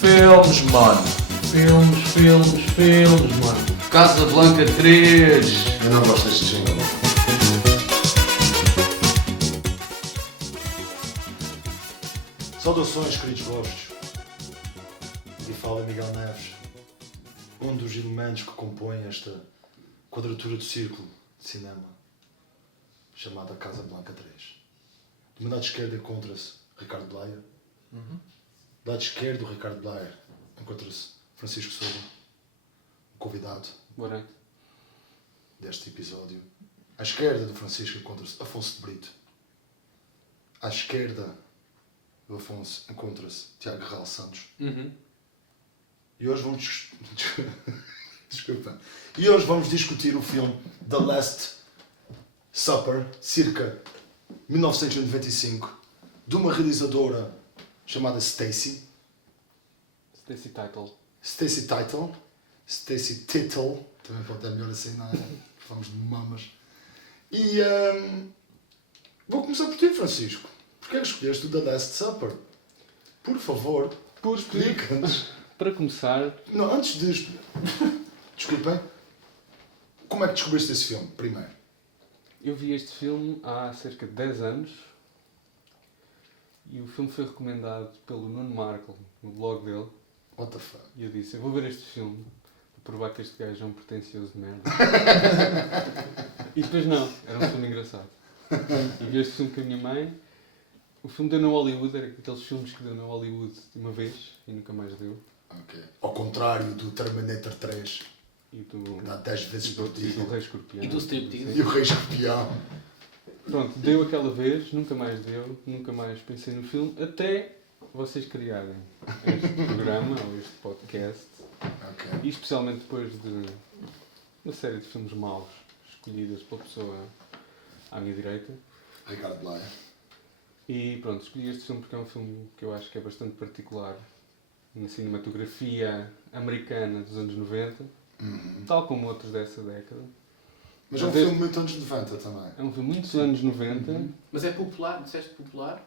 Filmes, mano. Filmes, mano. Casablanca 3. Eu não gosto deste jingle. Saudações, queridos gostos. E fala Miguel Neves, um dos elementos que compõem esta quadratura do círculo de cinema, chamada Casablanca 3. Do meu lado esquerdo encontra-se Ricardo Blaia. Do lado esquerdo do Ricardo Blaia encontra-se Francisco Sousa, o convidado Boa noite. deste episódio. À esquerda do Francisco encontra-se Afonso de Brito. À esquerda do Afonso encontra-se Tiago Guerral Santos. E hoje vamos Desculpa. E hoje vamos discutir o filme The Last Supper, circa 1995, de uma realizadora chamada Stacy Tittle, também pode estar melhor assim, não é? Falamos de mamas. E vou começar por ti, Francisco. Porquê é que escolheste o The Last Supper? Por favor, explica-nos. Para começar, Não, antes de... Desculpem. Como é que descobriste esse filme, primeiro? eu vi este filme há cerca de 10 anos e o filme foi recomendado pelo Nuno Markle no blog dele What the fuck? e eu disse, eu vou ver este filme para provar que este gajo é um pretencioso de merda. E depois não, era um filme engraçado. E vi este filme com a minha mãe. O filme deu na Hollywood, era aqueles filmes que deu na Hollywood de uma vez e nunca mais deu. Ok. Ao contrário do Terminator 3, E do, que dá 10 vezes por e dia. do Rei Escorpião. E do striptease. E o Rei Escorpião. Pronto, deu aquela vez, nunca mais deu, nunca mais pensei no filme, até vocês criarem este programa ou este podcast. Ok. E especialmente depois de uma série de filmes maus escolhidas pela pessoa à minha direita. Ricardo Blaia. E pronto, escolhi este filme porque é um filme que eu acho que é bastante particular na cinematografia americana dos anos 90, tal como outros dessa década. Mas é um filme muito anos 90 também. É um filme muito dos anos 90. Mas é popular, disseste popular?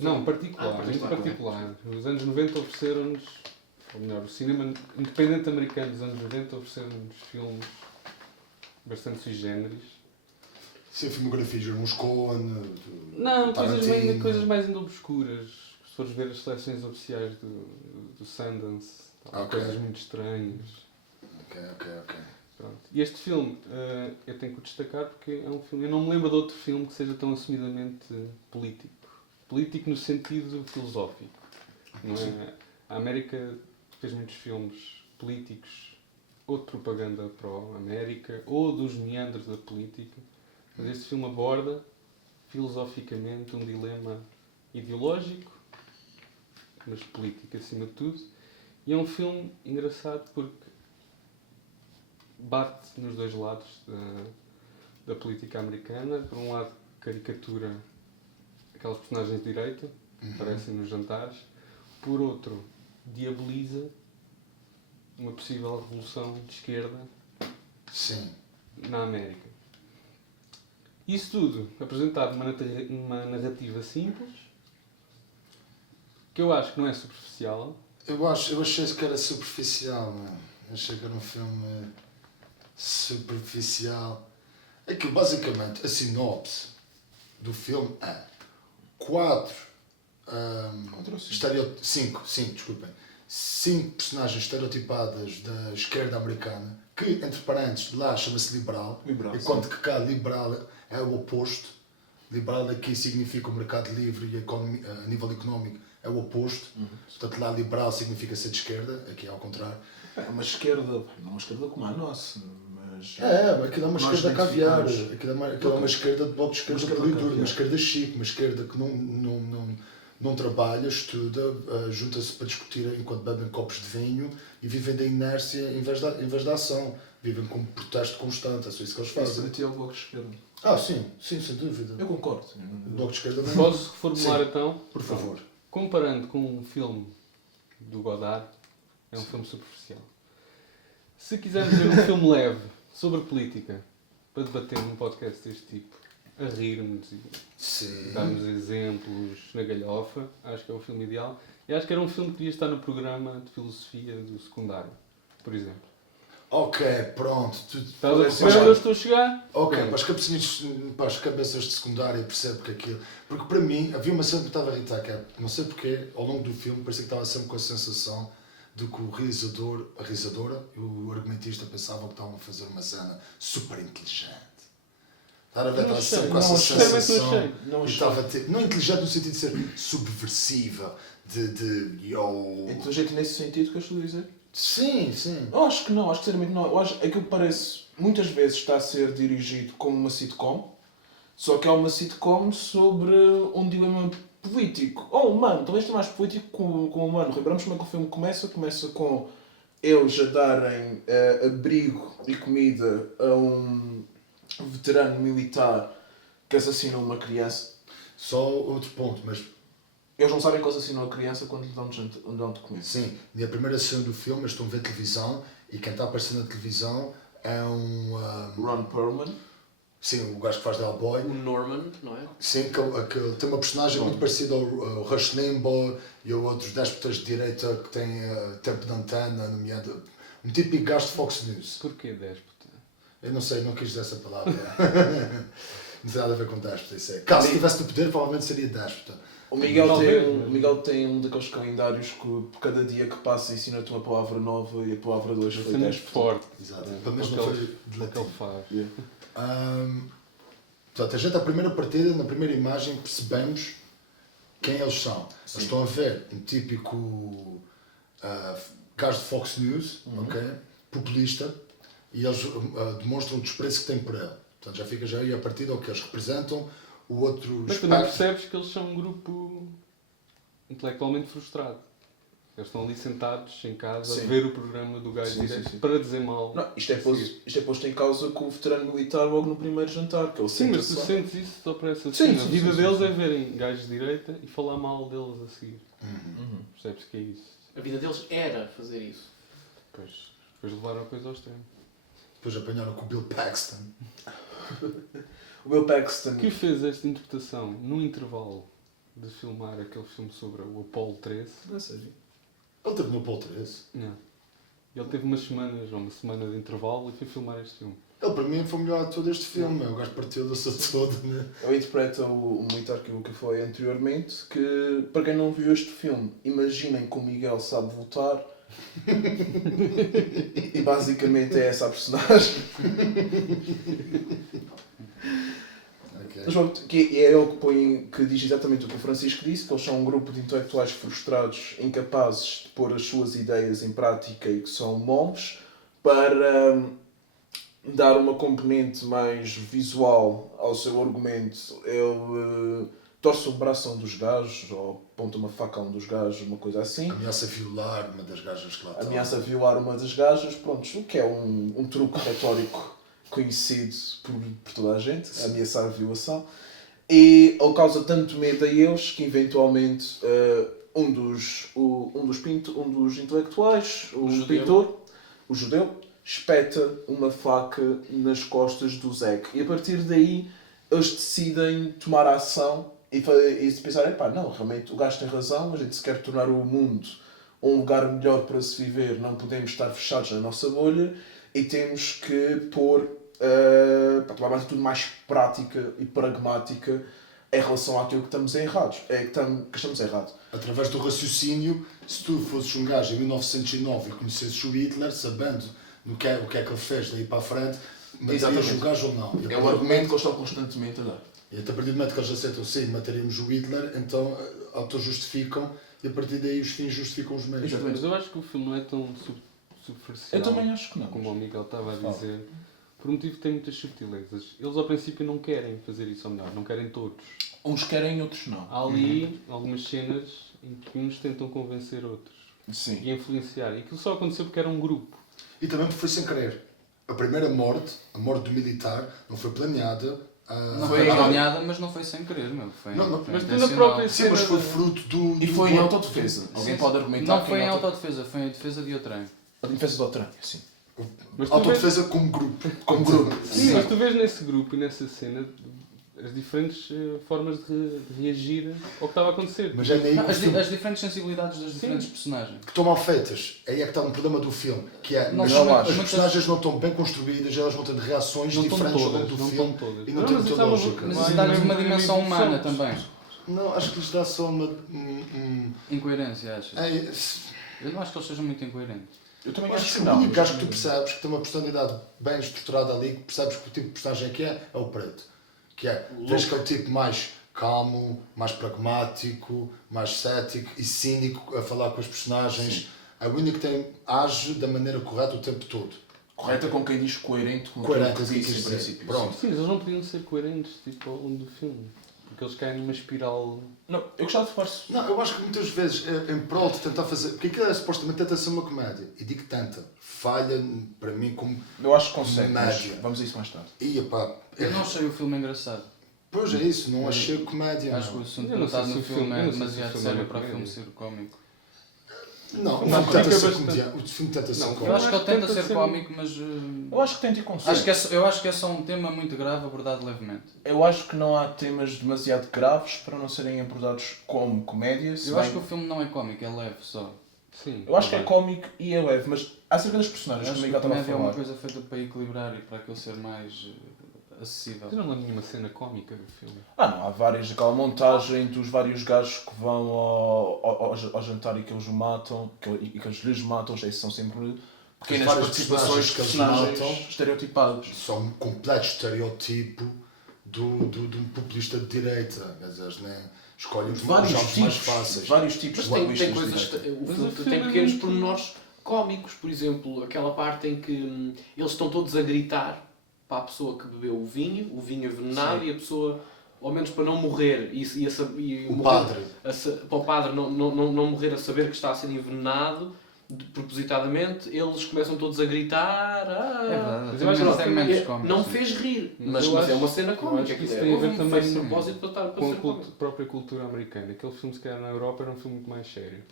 Não, particular, Ah, muito particular. particular. Os anos 90 ofereceram-nos, ou melhor, o cinema independente americano dos anos 90 ofereceram-nos filmes bastante sui generis. Sim, filmografia de James Cohen, Não, Tarantino. coisas mais ainda obscuras. Se fores ver as seleções oficiais do Sundance, Ok. coisas muito estranhas. Ok. Pronto. E este filme, eu tenho que o destacar porque é um filme... Eu não me lembro de outro filme que seja tão assumidamente político. Político no sentido filosófico. Não é? A América fez muitos filmes políticos, ou de propaganda pró-América, ou dos meandros da política. Mas este filme aborda, filosoficamente, um dilema ideológico, mas político acima de tudo. E é um filme engraçado porque bate nos dois lados da política americana. Por um lado, caricatura aquelas personagens de direita que aparecem nos jantares. Por outro, diaboliza uma possível revolução de esquerda Sim. na América. Isso tudo apresentado numa narrativa simples, que eu acho que não é superficial. Eu achei que era superficial, mano. Achei que era um filme superficial. É que basicamente a sinopse do filme é 5 personagens estereotipadas da esquerda americana, que entre parênteses lá chama-se liberal, enquanto que cá liberal é o oposto. Liberal aqui significa o mercado livre e a nível económico é o oposto. Portanto, lá liberal significa ser de esquerda, aqui é ao contrário. É uma esquerda, não uma esquerda como a nossa, mas... Aquilo é uma nós esquerda caviar, identificamos. aquilo é uma esquerda de bloco de esquerda Uma esquerda pura e dura, caviar. uma esquerda chique, uma esquerda que não trabalha, estuda, junta-se para discutir enquanto bebem copos de vinho e vivem da inércia em vez da ação. Vivem com protesto constante, é só isso que eles Isso fazem. para ti é o bloco de esquerda. Sim, sem dúvida. Eu concordo. O bloco de esquerda não. Posso reformular Sim. então? Por favor. Comparando com um filme do Godard, é um filme superficial. Se quisermos ver um filme leve sobre política para debater num podcast deste tipo, a rir-nos e Sim. dar-nos exemplos na galhofa. Acho que é o filme ideal. E acho que era um filme que devia estar no programa de filosofia do secundário, por exemplo. Ok, pronto. Estás a perceber onde eu estou a chegar? Ok, Pronto. para as cabeças de secundária percebo que aquilo... Porque para mim, havia uma cena que me estava a irritar, que é, não sei porquê, ao longo do filme, parecia que estava sempre com a sensação de que o realizador, a realizadora e o argumentista pensavam que estavam a fazer uma cena super inteligente. Estava a ver, estava sempre com essa sensação. Não E estava a ter, não inteligente no sentido de ser subversiva, de yo... Inteligente nesse sentido que eu estou a dizer? Sim, sim. Eu acho que não, acho que sinceramente não. Eu acho aquilo parece, muitas vezes está a ser dirigido como uma sitcom, só que é uma sitcom sobre um dilema político. Ou humano, talvez seja mais político com o humano. Lembramos como é que o filme começa? Começa com eles a darem abrigo e comida a um veterano militar que assassinou uma criança. Só outro ponto, mas Eles não sabem que ele assassinou a criança quando lhe dão de comer. sim, na primeira cena do filme eles estão a ver televisão e quem está a aparecer na televisão é Ron Perlman. sim, o gajo que faz de Hellboy. O Norman, não é? Sim, que tem uma personagem muito parecida ao Rush Limbaugh e a outros déspotas de direita que têm tempo de antena, nomeado um típico gajo de Fox News. Porquê déspota? Eu não sei, não quis dizer essa palavra. Não tem nada a ver com déspota, isso é. Caso estivesse no poder, provavelmente seria déspota. O Miguel, Talvez, o Miguel tem um daqueles calendários que por cada dia que passa ensina-te uma palavra nova e a palavra de hoje Isso foi é muito 10. forte. Exato. É, Pelo menos não aquele- foi de O que latim. ele faz. Portanto, a gente, à primeira partida, na primeira imagem, percebemos quem eles são. Eles estão a ver um típico gajo de Fox News, ok? Populista, e eles demonstram o desprezo que têm por ele. Portanto, já fica já aí a partir do que eles representam o outro Mas também espectro. percebes que eles são um grupo intelectualmente frustrado. Eles estão ali sentados em casa Sim. a ver o programa do gajo Sim, direito sim, sim. para dizer mal. Não, isto é a posto, seguir. isto é posto em causa com o veterano militar logo no primeiro jantar, que ele Sim, mas tu senta-se lá. sentes isso só para essa Sim, cena. A sim, vida sim, deles sim, é verem gajos de direita e falar mal deles a seguir. Uhum. Percebes que é isso? A vida deles era fazer isso. Depois levaram a coisa ao extremo. Depois apanharam com o Bill Paxton. O Bill Paxton. Que fez esta interpretação no intervalo de filmar aquele filme sobre o Apollo 13? Não sei. Ele teve no Apollo 13. Não. Ele teve umas semanas ou uma semana de intervalo e foi filmar este filme. Ele, para mim, foi o melhor ator deste filme. O gajo partiu-se todo, né? Ele interpreta o militar que eu falei anteriormente, que, para quem não viu este filme, imaginem que o Miguel sabe votar. E basicamente é essa a personagem. Ok. Mas pronto, que é ele que diz exatamente o que o Francisco disse, que eles são um grupo de intelectuais frustrados, incapazes de pôr as suas ideias em prática e que são moles, para dar uma componente mais visual ao seu argumento. Ele torce o braço a um dos gajos, ou aponta uma faca a um dos gajos, uma coisa assim. Ameaça violar uma das gajas que lá estão. Ameaça violar uma das gajas, pronto, o que é um truque retórico conhecido por toda a gente, ameaçar a violação. E ele causa tanto medo a eles que eventualmente um dos intelectuais, o judeu. pintor, o judeu, espeta uma faca nas costas do Zack. E a partir daí eles decidem tomar ação e pensar, epá, não, realmente o gajo tem razão, a gente se quer tornar o mundo um lugar melhor para se viver, não podemos estar fechados na nossa bolha e temos que pôr, para tomar uma atitude mais prática e pragmática em relação àquilo que estamos errados. Que estamos errados. Através do raciocínio, se tu fosses um gajo em 1909 e conhecesses o Hitler, sabendo o que é que ele fez daí para a frente, matarias o gajo ou não. E É um argumento que eles estão constantemente a dar. E até a partir do momento que eles aceitam, sim, mataríamos o Hitler, então auto-justificam e a partir daí os fins justificam os meios. Mas eu acho que o filme não é tão superficial Eu também acho que não. como o Miguel estava a dizer. Por um motivo que tem muitas subtilezas. Eles ao princípio não querem fazer isso, ou melhor, não querem todos. Uns querem, outros não. Há ali algumas cenas em que uns tentam convencer outros Sim. e influenciar. E aquilo só aconteceu porque era um grupo. E também foi sem querer. A primeira morte, a morte do militar, não foi planeada. Não foi planeada, mas não foi sem querer, meu. Foi, Não, foi mas tu na intencional. própria Sim, mas foi fruto do... E do foi em golpe. autodefesa. Alguém Sim, pode sim. argumentar Não que foi em autodefesa, foi em defesa de outrem. A defesa do Outrem, sim. Mas tu Autodefesa como grupo. Como grupo. Sim, mas tu vês nesse grupo e nessa cena as diferentes formas de reagir ao que estava a acontecer. Mas é daí Não, que o filme- as diferentes sensibilidades das diferentes personagens. que estão mal feitas. Aí é que está um problema do filme, que é Não, as, não as acho. personagens não estão bem construídas, elas vão tendo reações Não estão diferentes ao todas, longo do não filme estão todas. e não Não, tem mas muita isso é uma- lógica. Mas Vai isso dá-lhes uma mesmo dimensão evolução. humana também. Não, acho que lhes dá só uma. Incoerência, achas? É, Eu não acho que eles sejam muito incoerentes. Eu também acho acho que que o não. único gajo que tu percebes que tem uma personalidade bem estruturada ali, que percebes que o tipo de personagem que é o preto. Que é, vês que é o tipo mais calmo, mais pragmático, mais cético e cínico a falar com os personagens. É o único que age da maneira correta o tempo todo. Correta com quem diz coerente com Coerente, aquilo que que disse quis em dizer. princípio. Pronto. Sim, mas eles não podiam ser coerentes tipo, ao longo do filme. Porque eles caem numa espiral. Não, eu gostava de falar. Não, eu acho que muitas vezes, em prol de tentar fazer. Porque aquilo é supostamente tenta ser uma comédia. E digo tenta. Falha para mim como. Eu acho que consegue, mas Média. vamos a isso mais tarde. Ia pá. Eu não achei o filme engraçado. Pois é isso, não achei comédia. Acho que o Não, assunto Eu não sei tratado se no o filme filme- eu é não sei se o demasiado filme é sério uma para o filme comédia. ser cómico. não, o Não, filme tenta fica ser bastante- comediante. O filme tenta ser Não, Eu cómico. acho que ele tenta ser cómico, mas Eu acho que tenta e consegue. eu acho que é só um tema muito grave abordado levemente. Eu acho que não há temas demasiado graves para não serem abordados como comédia. se Eu bem- acho que o filme não é cómico, é leve só. Sim. Eu acho que é cómico e é leve, mas acerca das personagens, Eu acho como que eu a estava a comédia é uma falar. coisa feita para equilibrar e para aquilo ser mais acessível. Mas eu não lembro nenhuma cena cómica do filme. Não, há várias, aquela montagem dos vários gajos que vão ao jantar e que eles o matam, e que eles lhes matam, esses são sempre pequenas várias participações de personagens que eles personagens matam. estereotipados. Só um completo estereotipo de um populista de direita. Quer dizer, né? Escolhe os Vários jogos mais tipos, fáceis. vários tipos Mas de tem populistas coisas. de direita. O Mas filme o filme tem é pequenos muito- pormenores cómicos, por exemplo, aquela parte em que eles estão todos a gritar para a pessoa que bebeu o vinho envenenado, e a pessoa, ao menos para não morrer, e O morrer padre. para o padre não morrer a saber que está a ser envenenado, propositadamente, eles começam todos a gritar. É verdade, Mas tem eu acho menos que segmentos É, cómicos. não fez rir, Mas mas eu é acho- uma cena eu cómica. acho que isso aquilo tem a é. ver Houve também feito de propósito para com a ser cómico. própria cultura americana. Aquele filme, se calhar, na Europa era um filme muito mais sério.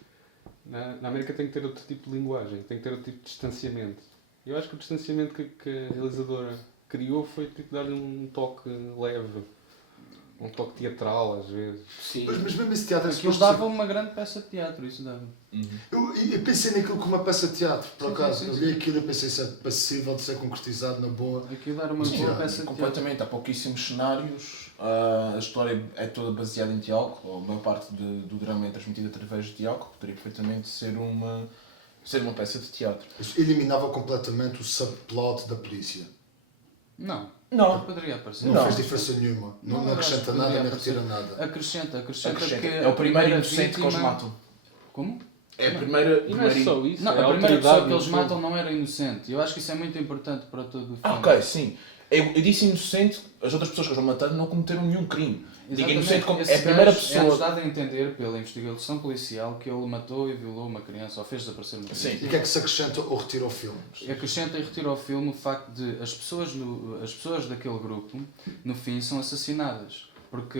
Na América tem que ter outro tipo de linguagem, tem que ter outro tipo de distanciamento. Eu acho que o distanciamento que a realizadora criou foi tipo dar-lhe um toque leve, um toque teatral às vezes. Sim. Mas mesmo esse teatro é Aquilo suposto dava uma grande peça de teatro, isso dava. Eu pensei naquilo como uma peça de teatro, por Sim, acaso. sim, Eu sim, li aquilo e pensei se é passível de ser concretizado na boa. Aquilo era uma Sim, boa é, peça de teatro. Completamente, há pouquíssimos cenários, a história é toda baseada em diálogo, ou a maior parte do drama é transmitida através de diálogo, poderia perfeitamente ser uma peça de teatro. Isso eliminava completamente o subplot da polícia. Não, Não, poderia aparecer. Não, Não. faz diferença nenhuma. Não, Não, eu acrescenta acho que nada, nem poderia retira aparecer. nada. Acrescenta acrescenta. porque É o a primeiro primeira inocente que eles vítima- matam. Como? É a primeira... E não é só isso, Não, é a primeira pessoa autoridade que no eles filme. matam não era inocente. Eu acho que isso é muito importante para todo o filme. Ok, sim. Eu disse inocente, as outras pessoas que eles vão matando não cometeram nenhum crime. Digo Exatamente. inocente como Esse é a primeira gajo pessoa... É-nos dado a entender pela investigação policial que ele matou e violou uma criança ou fez desaparecer uma criança. Sim. E o que é que se acrescenta ou retira ao filme? Acrescenta e retira ao filme o facto de as pessoas daquele grupo, no fim, são assassinadas. Porque,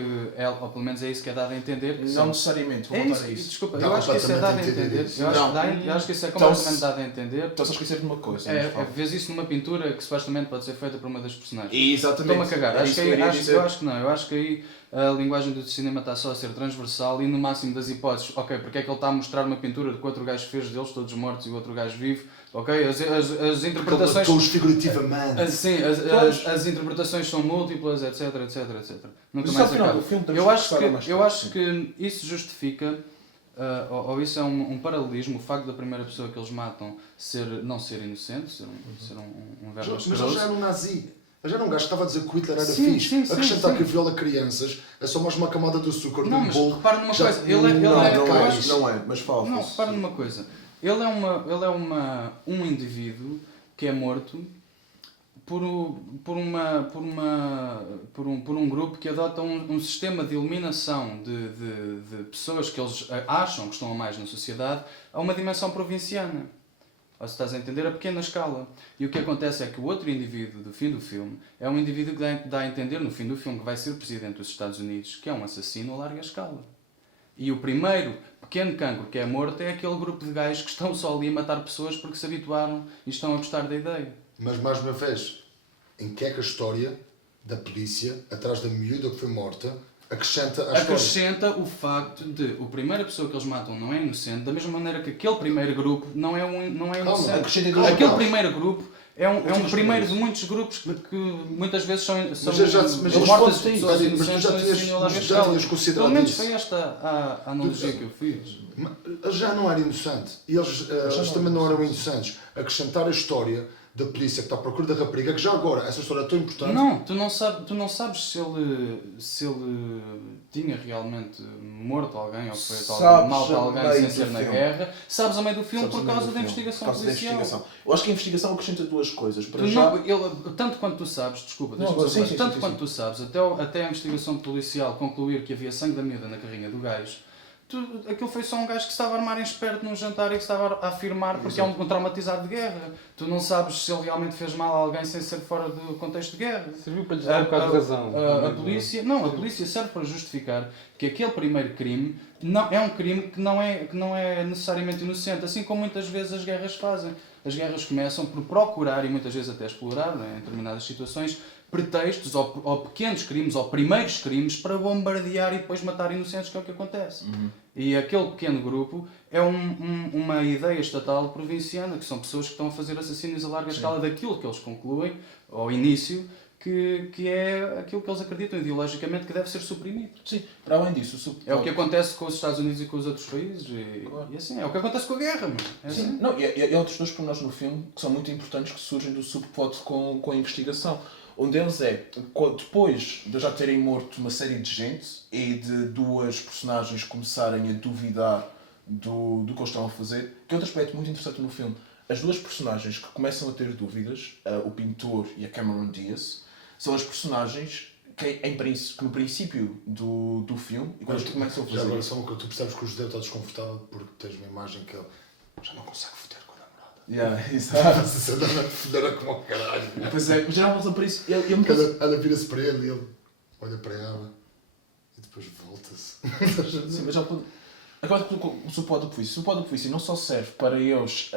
ou pelo menos é isso que é dado a entender. Que Não são... necessariamente, vou É voltar isso, a isso. desculpa, Não, eu acho que isso é dado a completamente entender. entendido. Eu acho que isso é Então, completamente se- dado a entender. Estás a esquecer de uma coisa. mas É, fala. vês isso numa pintura que supostamente pode ser feita por uma das personagens. Exatamente. Estou-me a cagar. É Acho isso que eu aí, iria acho, dizer. eu acho que não. Eu acho que aí a linguagem do cinema está só a ser transversal e no máximo das hipóteses, ok, porque é que ele está a mostrar uma pintura de que outro gajo fez deles, todos mortos e o outro gajo vivo, ok? As interpretações... Todos figurativamente. Sim, as interpretações são múltiplas, etc, etc, etc. Nunca Mas mais ao final acaba. do filme temos Eu que acho gostar mais que, eu tarde, acho sim. que isso justifica, ou isso é um paralelismo, o facto da primeira pessoa que eles matam não ser inocente, ser um verbo Mas ele asqueroso. já era um nazi. Ele já era um gajo que estava a dizer que o Hitler era Sim, fixe. sim, sim, Acrescentar sim. que viola crianças é só mais uma camada de açúcar Não, num mas bolo. repara numa Já- coisa, ele Não, é, não eu é, acho- não é, mas fala. Não, Afonso. repara numa coisa. Ele é um indivíduo que é morto por um grupo que adota um sistema de eliminação de pessoas que eles acham que estão a mais na sociedade a uma dimensão provinciana. Ou se estás a entender, a pequena escala. E o que acontece é que o outro indivíduo do fim do filme é um indivíduo que dá a entender no fim do filme que vai ser presidente dos Estados Unidos, que é um assassino a larga escala. E o primeiro pequeno cancro que é morto é aquele grupo de gajos que estão só ali a matar pessoas porque se habituaram e estão a gostar da ideia. Mas mais uma vez, em que é que a história da polícia atrás da miúda que foi morta acrescenta à história. Acrescenta o facto de a primeira pessoa que eles matam não é inocente, da mesma maneira que aquele primeiro grupo não é inocente. acrescenta duas Aquele partes. primeiro grupo é um primeiro de muitos grupos que muitas vezes são Mas mortas podes de ter pessoas isso, mas tu inocentes já no tinhas- ensino a larga já escala. tinhas considerado Pelo menos isso. foi esta a analogia que eu fiz. Eles já não eram inocentes. E eles também não eram inocentes. Acrescentar a história da polícia que está à procura da rapariga, que já agora, essa história é tão importante. Não, tu não sabes se ele tinha realmente morto alguém ou feito Sabes mal para a alguém meio sem do ser na filme. guerra. Sabes a meio do filme Sabes, por no meio causa do da filme, investigação por causa da policial. investigação. Eu acho que a investigação acrescenta duas coisas. Para Tu já, tanto quanto tu sabes, desculpa, Não, deixa-me só sim, falar. sim, Tanto sim, quanto sim. tu sabes, até a investigação policial concluir que havia sangue da miúda na carrinha do gajo, aquilo foi só um gajo que estava a armar em esperto num jantar e que estava a afirmar porque é um traumatizado de guerra. Tu não sabes se ele realmente fez mal a alguém sem ser fora do contexto de guerra. Serviu para lhes dar um bocado de razão. A polícia serve para justificar que aquele primeiro crime é um crime que não é necessariamente inocente, assim como muitas vezes as guerras fazem. As guerras começam por procurar e muitas vezes até explorar, né, em determinadas situações, pretextos ou pequenos crimes ou primeiros crimes para bombardear e depois matar inocentes, que é o que acontece. E aquele pequeno grupo é uma ideia estatal provinciana, que são pessoas que estão a fazer assassínios a larga escala daquilo que eles concluem, ao início, que é aquilo que eles acreditam ideologicamente que deve ser suprimido. sim, para além disso, É o que acontece com os Estados Unidos e com os outros países. E assim, é o que acontece com a guerra, mano. É Sim, assim. não, e há outros dois pormenores no filme que são muito importantes que surgem do subplot com a investigação. Um deles é, depois de já terem morto uma série de gente e de duas personagens começarem a duvidar do que eles estão a fazer, que é outro aspecto muito interessante no filme. As duas personagens que começam a ter dúvidas, o pintor e a Cameron Diaz, são as personagens que no princípio do filme, e quando eles começam a Já fazer agora, isso... só uma coisa, tu percebes que o Judeu está desconfortável porque tens uma imagem que ele já não consegue foder com a namorada. Yeah, exato. Se anda a foder como ao caralho. Pois é, mas já não volta para isso. Ela vira-se para ele e ele olha para ela e depois volta-se. Sim, mas agora o suporte do polícia. O suporte do polícia não só serve para eles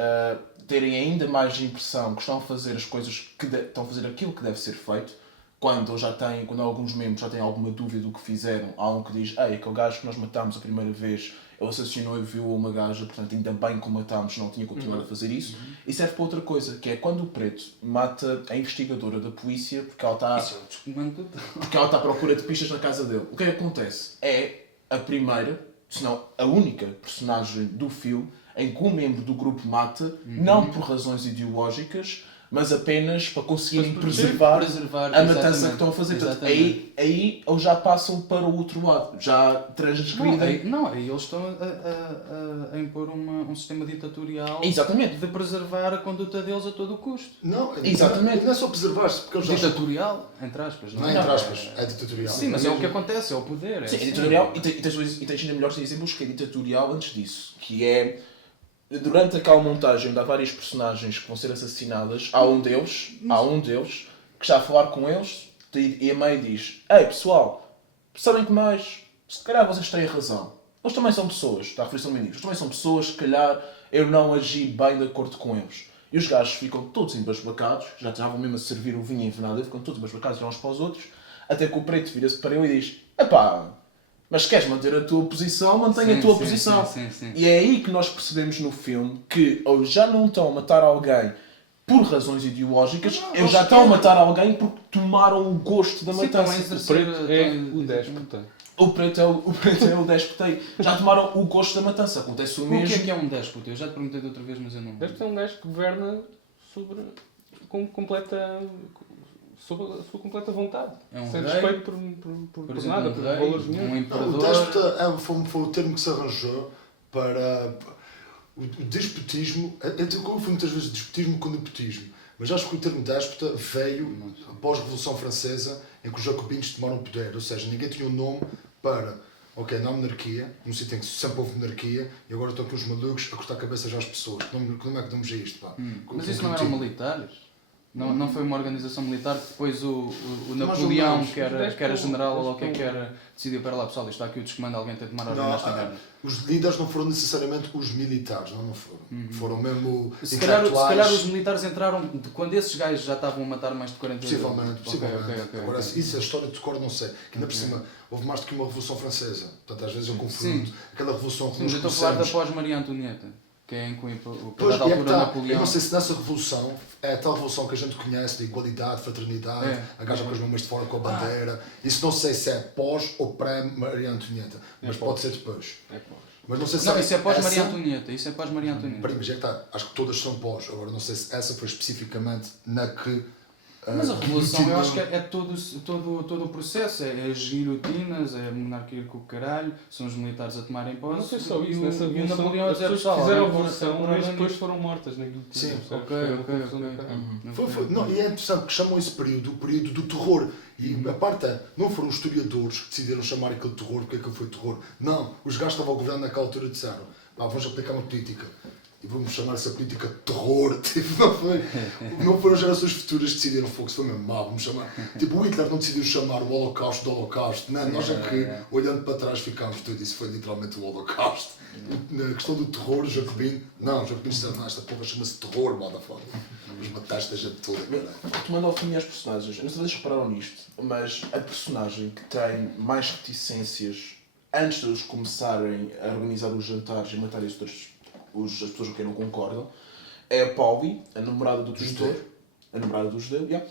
terem ainda mais impressão que estão a fazer as coisas estão a fazer aquilo que deve ser feito, quando alguns membros já têm alguma dúvida do que fizeram, há um que diz: ei, aquele gajo que nós matámos a primeira vez, ele assassinou e violou uma gaja, portanto ainda bem que o matámos, não tinha continuado a fazer isso. E serve para outra coisa, que é quando o preto mata a investigadora da polícia porque ela está à procura de pistas na casa dele. O que é que acontece? É a primeira, se não a única personagem do filme em que um membro do grupo mata, não por razões ideológicas, mas apenas para conseguirem preservar a matança que estão a fazer. Portanto, aí eles já passam para o outro lado, já transgridem. Aí eles estão a impor um sistema ditatorial Exatamente. de preservar a conduta deles a todo o custo. Não, Exatamente. não é só preservar-se, porque eles já... Ditatorial, entre aspas. Não é entre aspas, é ditatorial. Sim, mas é o que acontece, é o poder. Sim, é ditatorial, e tens ainda melhores exemplos que é ditatorial antes disso, que é durante aquela montagem onde há várias personagens que vão ser assassinadas, há um deles que está a falar com eles e a meio diz: ei pessoal, sabem que mais? Se calhar vocês têm razão. Eles também são pessoas, está a referir-se ao menino, eles também são pessoas, se calhar eu não agi bem de acordo com eles. E os gajos ficam todos embasbacados, já estavam mesmo a servir o vinho envenenado, ficam todos embasbacados uns para os outros, até que o preto vira-se para ele e diz: epá, mas se queres manter a tua posição, mantém a tua posição. Sim. E é aí que nós percebemos no filme que eles já não estão a matar alguém por razões ideológicas, eles já estão a matar alguém porque tomaram o gosto da matança. O preto é o déspota. O preto é o déspota. Já tomaram o gosto da matança. Acontece o O mesmo. que é um déspota? Eu já te perguntei de outra vez, mas eu não... Déspota é um gajo que governa com sob a sua completa vontade. É um sem rei, respeito por exemplo, nada, um por rei, valores nenhum. um Não, o imperador... déspota foi o termo que se arranjou para o despotismo. Eu confundo muitas vezes despotismo com nepotismo, mas acho que o termo déspota veio após a Revolução Francesa, em que os jacobinos tomaram o poder, ou seja, ninguém tinha um nome para, ok, não há monarquia, num sítio em que sempre houve monarquia, e agora estão aqui os malucos a cortar cabeças às pessoas. Como é que damos a isto, pá? Mas isso não eram militares? Não foi uma organização militar que depois o Mais ou Napoleão, menos. que era general ou o que é que era, decidiu para lá, pessoal, isto está aqui o descomando, alguém tem de tomar ordem nesta guerra. Os líderes não foram necessariamente os militares, não foram. Foram mesmo Se calhar intelectuais. os militares entraram quando esses gajos já estavam a matar mais de 40 Possivelmente, possivelmente. Ok. Agora, isso a história de cor não sei. Que ainda por cima houve mais do que uma Revolução Francesa. Portanto, às vezes eu confundo aquela revolução que Sim, nós eu estou a falar da conhecemos. pós-Maria Antonieta, que é em que o que a Pois, dada e é que altura tá. Eu Napoleão... não sei se nessa revolução é a tal revolução que a gente conhece de igualdade, fraternidade, É. a gaja com as mamas de fora com a bandeira. Isso não sei se é pós ou pré-Maria Antonieta, mas pode ser depois. Mas não sei se Não, isso é pós-Maria essa- Antonieta, isso é pós-Maria Antonieta. Peraí, mas é que está. Acho que todas são pós. Agora não sei se essa foi especificamente na que. Mas a revolução, eu tinha- acho que é todo o processo, é as guilhotinas, é a monarquia com o caralho, são os militares a tomarem posse. Não foi só e isso, o- nessa e o revolução, Napoleão a as dizer, pessoas que pessoal, fizeram a alguém revolução, for mas na depois nisso. foram mortas na guilhotina. Sim, percebes? Ok. Foi uma confusão do caralho. Não, e é interessante que chamam esse período o período do terror. E a parte é, não foram os historiadores que decidiram chamar aquele terror porque aquilo foi terror. Não, os gajos que estavam a governar naquela altura disseram, vamos aplicar uma política. E vamos chamar essa política de terror. Tipo, não foram gerações futuras que decidiram, fogo, isso foi mesmo mau, vamos chamar. Tipo, o Hitler não decidiu chamar o Holocausto de Holocausto. Não, nós é que, olhando para trás, ficámos tudo. Isso foi literalmente o Holocausto. Na questão do terror, o Jacobino, não, o Jacobino disseram, não, esta porra chama-se terror, motherfucker. Os mataste a gente toda, caralho. Tomando ao fim as personagens, eu não sei se vocês repararam nisto, mas a personagem que tem mais reticências antes de eles começarem a organizar os jantares e matar as pessoas com quem não concordam é a Polly, a namorada do pintor, a namorada do judeu, yeah.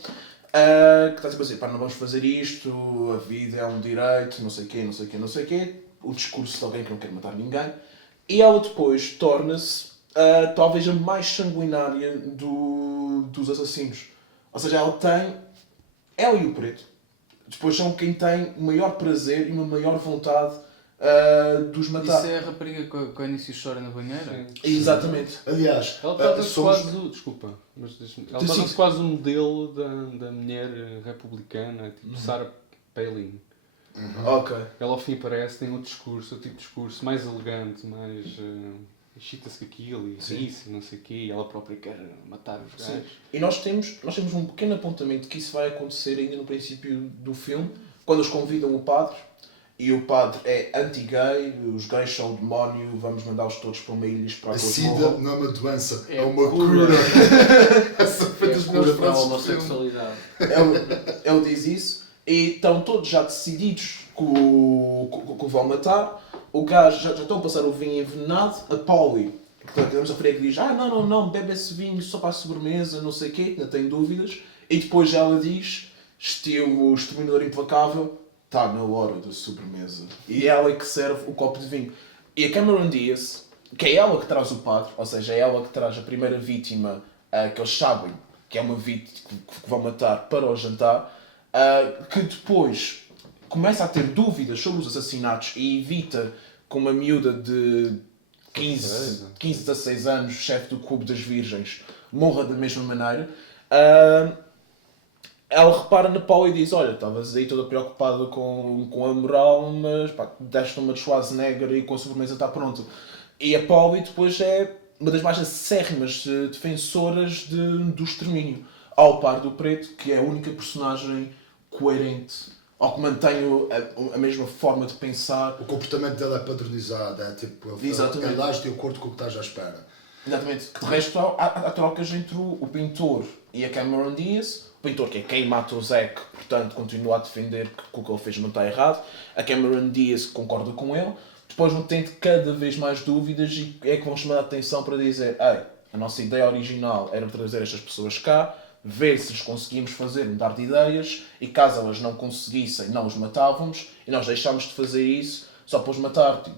Que está sempre a dizer, pá, não vamos fazer isto, a vida é um direito, não sei o quê, não sei o quê, não sei o quê, o discurso de alguém que não quer matar ninguém, e ela depois torna-se talvez a mais sanguinária dos assassinos. Ou seja, ela e o preto, depois são quem tem o maior prazer e uma maior vontade de os matar. Isso é a rapariga que ao início chora na banheira? Exatamente. Aliás, Ela torna-se somos... quase, desculpa, mas ela Sim. torna-se quase um modelo da mulher republicana, tipo Sarah Palin. Ok. Ela ao fim parece, tem outro discurso, outro tipo de discurso, mais elegante, mais excita-se com aquilo e ri-se, não sei o quê, e ela própria quer matar os Sim. gajos. E nós temos um pequeno apontamento que isso vai acontecer ainda no princípio do filme, quando eles convidam o padre, e o padre é anti-gay, os gays são o demónio, vamos mandá-los todos para uma ilha e esperar A que eles SIDA morram. não é uma doença, é É uma cura. cura. Essa foi É das a melhores cura para a frases do filme. homossexualidade. Ele diz isso, e estão todos já decididos que o vão matar. O gajo já estão a passar o vinho envenenado. A Polly, que temos a freira que diz: não, bebe esse vinho só para a sobremesa, não sei o quê, ainda tem dúvidas. E depois ela diz, estilo Exterminador Implacável: está na hora da sobremesa. E ela é que serve o copo de vinho. E a Cameron Diaz, que é ela que traz o padre, ou seja, é ela que traz a primeira vítima que eles sabem que é uma vítima que vão matar para o jantar, que depois começa a ter dúvidas sobre os assassinatos e evita com uma miúda de 15, 16 anos, chefe do Clube das Virgens, morra da mesma maneira. Ela repara na Paula e diz: olha, estavas aí toda preocupada com a moral, mas pá, deste uma de Schwarzenegger e com a sobremesa está pronto. E a Paula depois é uma das mais acérrimas defensoras do extermínio, ao par do preto, que é a única personagem coerente, ou que mantém a mesma forma de pensar. O comportamento dela é padronizado, é tipo, Exatamente. ele age de acordo com o que estás à espera. Exatamente. De resto, há trocas entre o pintor e a Cameron Diaz. O pintor, que é quem mata o Zack, portanto, continua a defender que o que ele fez não está errado. A Cameron Diaz concorda com ele. Depois vão tendo cada vez mais dúvidas e é que vão chamar a atenção para dizer: ei, a nossa ideia original era trazer estas pessoas cá, ver se lhes conseguimos fazer mudar de ideias, e caso elas não conseguissem, não os matávamos, e nós deixámos de fazer isso só para os matar, tipo,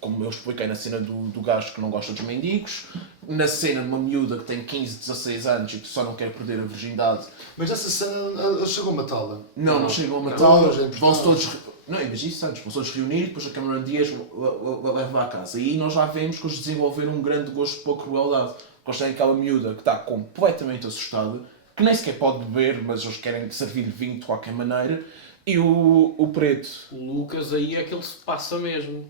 como eu expliquei na cena do gajo que não gosta dos mendigos, na cena de uma miúda que tem 15, 16 anos e que só não quer perder a virgindade. Mas essa cena, ele chegou a matá-la. Não chegam a matá-la, Não, vão-se todos... Não, mas isso antes, vão-se todos reunir e depois a Cameron Diaz leva à casa. E aí nós já vemos que eles desenvolveram um grande gosto pela crueldade. Eles têm aquela miúda que está completamente assustada, que nem sequer pode beber, mas eles querem servir vinho de qualquer maneira. E o preto... O Lucas aí é que ele se passa mesmo.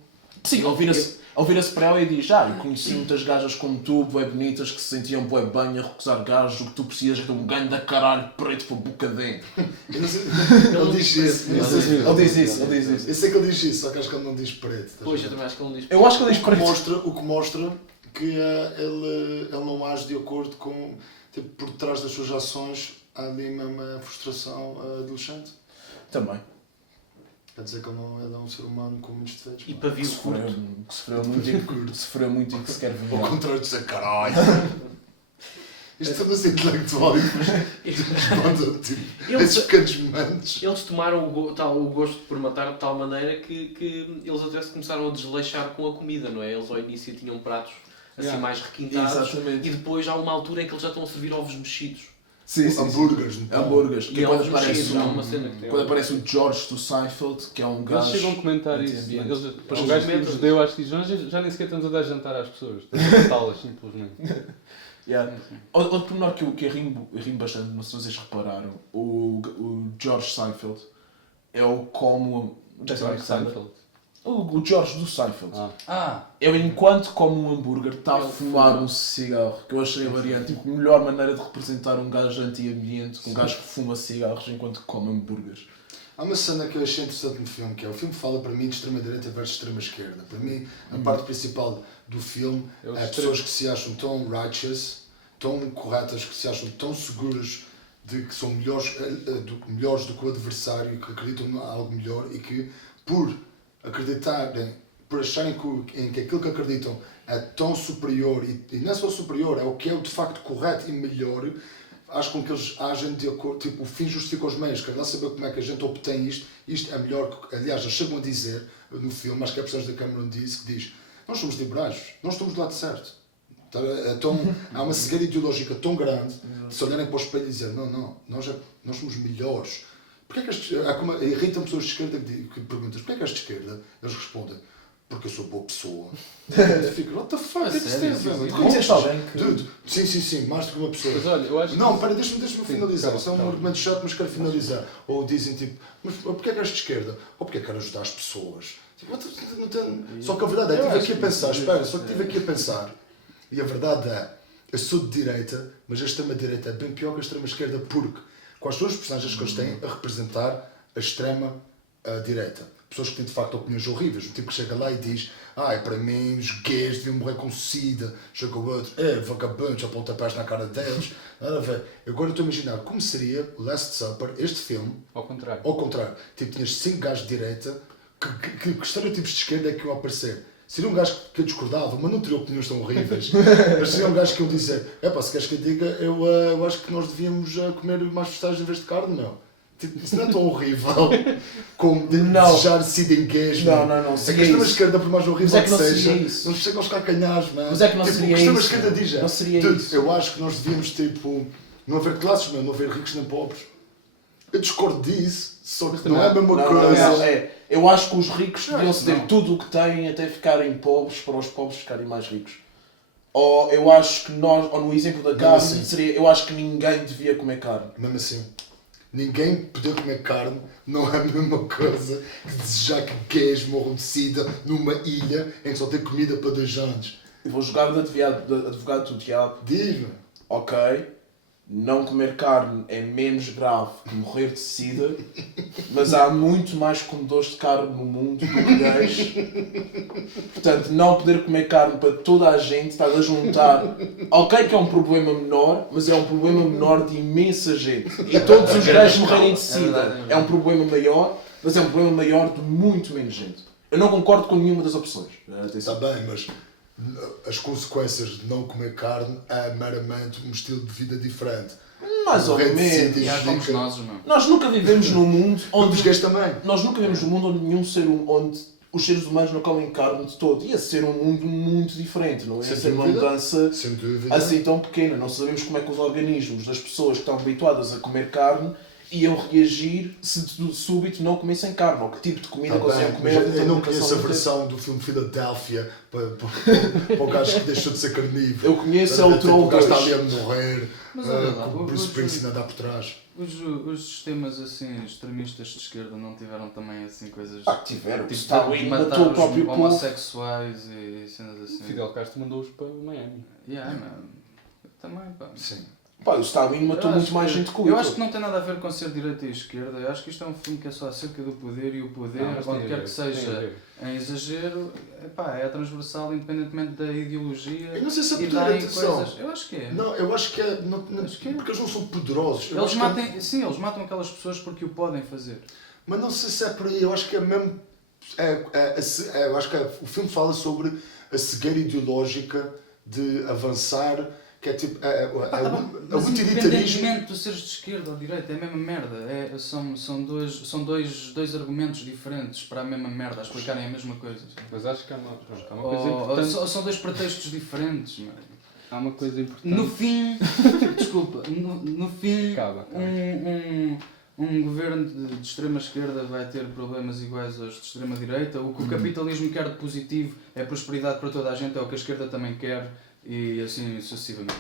Sim, ao vira-se para ela e diz: eu conheci muitas gajas como tu, bué bonitas, que se sentiam bué bem a recusar gajos, o que tu precisas é de um ganho da caralho preto para boca dentro. Eu não sei- Ele diz isso. Ele diz isso. Eu sei que ele diz isso, só que acho que ele não diz preto. estás a Pois, ver? eu também acho que ele não diz. Eu acho que ele diz O que preto. mostra que ele não age de acordo com. Tipo, por trás das suas ações há ali uma frustração adolescente. Também. Quer dizer que ele não é um ser humano com muitos defeitos. E pá. pavio curto. Que sofreu muito e que se quer Ao vingar. contrário de dizer caralho. Isto torna-se intelectual e depois responde tipo, esses pequenos momentos. Eles tomaram o gosto por matar de tal maneira que eles até se começaram a desleixar com a comida, não é? Eles ao início tinham pratos assim mais requintados. Exatamente. E depois há uma altura em que eles já estão a servir ovos mexidos. Sim. Hambúrgueres no pão. Hambúrgueres. E Que quando ovos mexidos, há aparece uma cena que tem. quando aparece o George do Seinfeld, que é um Eles gajo... chegam a comentar isso. anti-ambiente. Eles, depois Eles um gajo comentam. que judeu acho que diz: "Nós já nem sequer estamos a dar jantar às pessoas, estamos a matá-las simplesmente." Yeah. Outro pormenor que eu rimo bastante, não sei se vocês repararam, o George Seinfeld é o como... George Seinfeld. O George do Seinfeld. Ah, Ele, enquanto come um hambúrguer, está a Ele fumar um cigarro, que eu achei variante. Tipo, a melhor maneira de representar um gajo anti-ambiente, um gajo que fuma cigarros enquanto come hambúrgueres. Há uma cena que eu achei interessante no filme, que é o filme fala para mim de extrema-direita versus extrema-esquerda. Para mim, a parte principal do filme é pessoas que se acham tão righteous, tão corretas, que se acham tão seguras de que são melhores do que o adversário, que acreditam em algo melhor e que, por acreditarem, por acharem que aquilo que acreditam é tão superior, e não é só superior, é o que é de facto correto e melhor, acho com que eles agem de acordo, tipo, o fim justifica os meios, quero lá saber como é que a gente obtém isto é melhor, aliás, eles chegam a dizer no filme, acho que é a personagem da Cameron Diaz que diz: nós somos liberais, nós estamos do lado certo. Então, há uma cegueira ideológica tão grande de se olharem para o espelho e dizer: não, nós somos melhores. Porquê que irritam pessoas de esquerda que perguntas: porquê que és de esquerda? Eles respondem: porque eu sou boa pessoa. Fica, what the fuck, A sério? Conheceste alguém que... Dude, sim, mais do que uma pessoa. Mas olha, eu acho Não, que... pera, deixa-me finalizar. Isso é um calma. argumento chato, mas quero finalizar. Ou dizem tipo: mas porquê que és de esquerda? Ou porquê que quero ajudar as pessoas? Tipo, não tem... Só que a verdade é, estive aqui a pensar, espera, só que estive aqui a pensar. E a verdade é, eu sou de direita, mas a extrema-direita é bem pior que a extrema-esquerda, porque com as suas personagens que eles têm a representar a extrema-direita. Pessoas que têm de facto opiniões horríveis. O tipo que chega lá e diz: para mim os gays deviam morrer com sida. Chega o outro: vagabundos, aponta pés na cara deles. Nada a ver. Agora estou a imaginar como seria Last Supper, este filme, Ao contrário. ao contrário. Tipo, tinhas 5 gajos de direita, que estereotipos de esquerda é que iam aparecer? Seria um gajo que eu discordava, mas não teria opiniões tão horríveis. Mas seria um gajo que eu dizer: se queres que eu diga, eu acho que nós devíamos comer mais vegetais em vez de carne, meu. Tipo, isso não é tão horrível como desejar sida em gays, Não, meu. não É seria que a extrema isso. esquerda, por mais horrível Mas é que que não seja, seria isso. não chega aos calcanhares, mano. Mas é que não Tipo, seria o que a extrema isso, esquerda meu. diz é: Não seria dude, isso. eu acho que nós devíamos, tipo, não haver classes, meu, não haver ricos nem pobres. Eu discordo disso, só que não é a mesma coisa. Eu acho que os ricos deviam ceder não. tudo o que têm até ficarem pobres para os pobres ficarem mais ricos. Ou eu acho que nós, ou no exemplo da Mesmo carne, assim. seria, eu acho que ninguém devia comer carne. Mesmo assim, ninguém poder comer carne não é a mesma coisa que desejar que gays morram de sida numa ilha em que só tem comida para 2 anos. Eu vou jogar de advogado do diabo. Diz-me. Ok, não comer carne é menos grave que morrer de sida, mas há muito mais comedores de carne no mundo do que gays. Portanto, não poder comer carne para toda a gente, está a juntar. Ok que é um problema menor, mas é um problema menor de imensa gente. E todos os gays morrerem de sida é um problema maior, mas é um problema maior de muito menos gente. Eu não concordo com nenhuma das opções. Está bem, mas as consequências de não comer carne é meramente um estilo de vida diferente. Mais ou Morrer de sida menos. e há somos implica- nós, meu. Nós nunca vivemos num mundo Os onde... gays também. Nós nunca vivemos num mundo onde os seres humanos não comem carne de todo. Ia ser um mundo muito diferente, não ia Sem ser uma dúvida. mudança Sem dúvida. assim tão pequena. Não sabemos como é que os organismos das pessoas que estão habituadas a comer carne iam reagir se de súbito não comessem carne, ou que tipo de comida conseguem comer. Eu não conheço a versão do filme Philadelphia para o gajo que deixou de ser carnívoro. Eu conheço o Troll O gajo 2. está ali a morrer, Mas olha lá, com o Bruce Springsteen a dar por trás. Os sistemas assim extremistas de esquerda não tiveram também assim coisas Tiveram. tipo Stalin matar matou o os próprio povo. homossexuais e cenas assim. Fidel Castro mandou-os para Miami. Yeah, man. Também, pá. Sim. Pá, o Stalin matou Eu muito acho mais que- gente que o Eu Hitler. acho que não tem nada a ver com ser direita e esquerda. Eu acho que isto é um filme que é só acerca do poder, e o poder, Não, mas tem onde a quer ver, que tem a seja ver. em exagero, epá, é transversal independentemente da ideologia. Eu não sei se é E poder, dá em atenção. coisas. Eu acho que é. Não, eu acho que é. Acho que é. Porque eles não são poderosos. Eu Eles acho que é- matam, sim, eles matam aquelas pessoas porque o podem fazer. Mas não sei se é por aí. Eu acho que é mesmo. Eu acho que o filme fala sobre a cegueira ideológica de avançar, que é tipo. O Mas utilitarismo. independentemente de tu seres de esquerda ou de direita, é a mesma merda. São dois argumentos diferentes para a mesma merda, a explicarem a mesma coisa. Mas acho que há uma coisa Ou importante. são dois pretextos diferentes, mano. Há uma coisa importante. No fim, desculpa, no fim, Acaba. um governo de extrema esquerda vai ter problemas iguais aos de extrema direita. O que o capitalismo quer de positivo é prosperidade para toda a gente, é o que a esquerda também quer, e assim sucessivamente.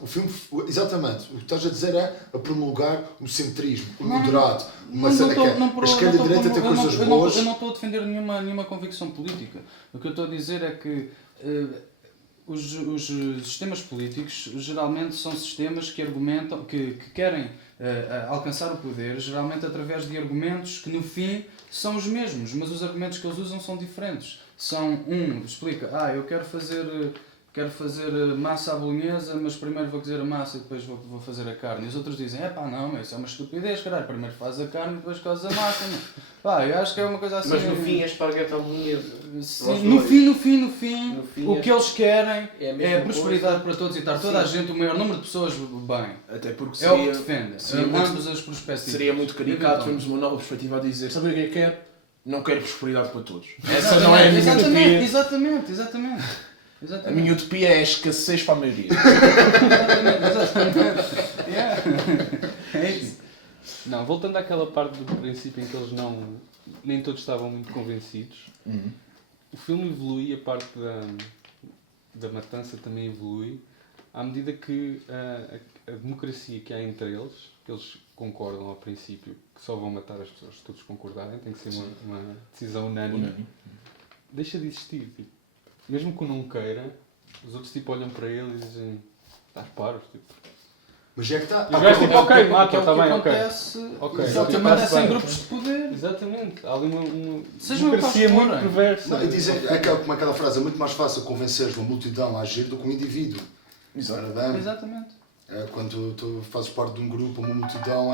O filme, exatamente, o que estás a dizer é a promulgar o centrismo, o Não, moderado, uma Não cena que estou- é, não a esquerda e a direita têm coisas boas. Eu não estou a defender nenhuma convicção política. O que eu estou a dizer é que os sistemas políticos geralmente são sistemas que argumentam, que querem alcançar o poder, geralmente através de argumentos que no fim são os mesmos, mas os argumentos que eles usam são diferentes. Explica, eu quero fazer massa à bolonhesa, mas primeiro vou cozer a massa e depois vou fazer a carne. E os outros dizem, não, mas isso é uma estupidez, caralho, primeiro faz a carne e depois cozes a massa, mano. Pá, eu acho que é uma coisa assim... Mas no fim é esparguete à bolonhesa. Sim, no fim, o que eles querem é a é mesma a prosperidade coisa. para todos e estar toda a gente, o maior número de pessoas bem. Até porque É o que seria, defende. seria muito- Ambos as perspectivas. seria muito caricato Eventualmente. termos uma nova perspectiva a dizer: sabe o que é que quero? Não quero prosperidade para todos. Essa Exatamente, não é a minha utopia. Exatamente. A minha utopia é escassez para a maioria. Exatamente. Yeah. É isso. Não, voltando àquela parte do princípio em que eles nem todos estavam muito convencidos, o filme evolui, a parte da matança também evolui, à medida que a democracia que há entre eles concordam ao princípio que só vão matar as pessoas se todos concordarem, tem que ser uma decisão unânime, deixa de existir. Tipo. Mesmo que o não queira, os outros tipo, olham para ele e dizem, estás paros, tipo. Mas é que está. E os gajos tipo, ok, que é mata, o está que bem, ok. acontece, Ok. é o que Tipo, acontece está-se em bem. grupos de poder. Exatamente, há ali uma Sejam democracia capazes de muito forem. perversa. E dizem, como aquela frase, é muito mais fácil convenceres uma multidão a agir do que um indivíduo. Verdade? Exatamente. Quando tu fazes parte de um grupo, uma multidão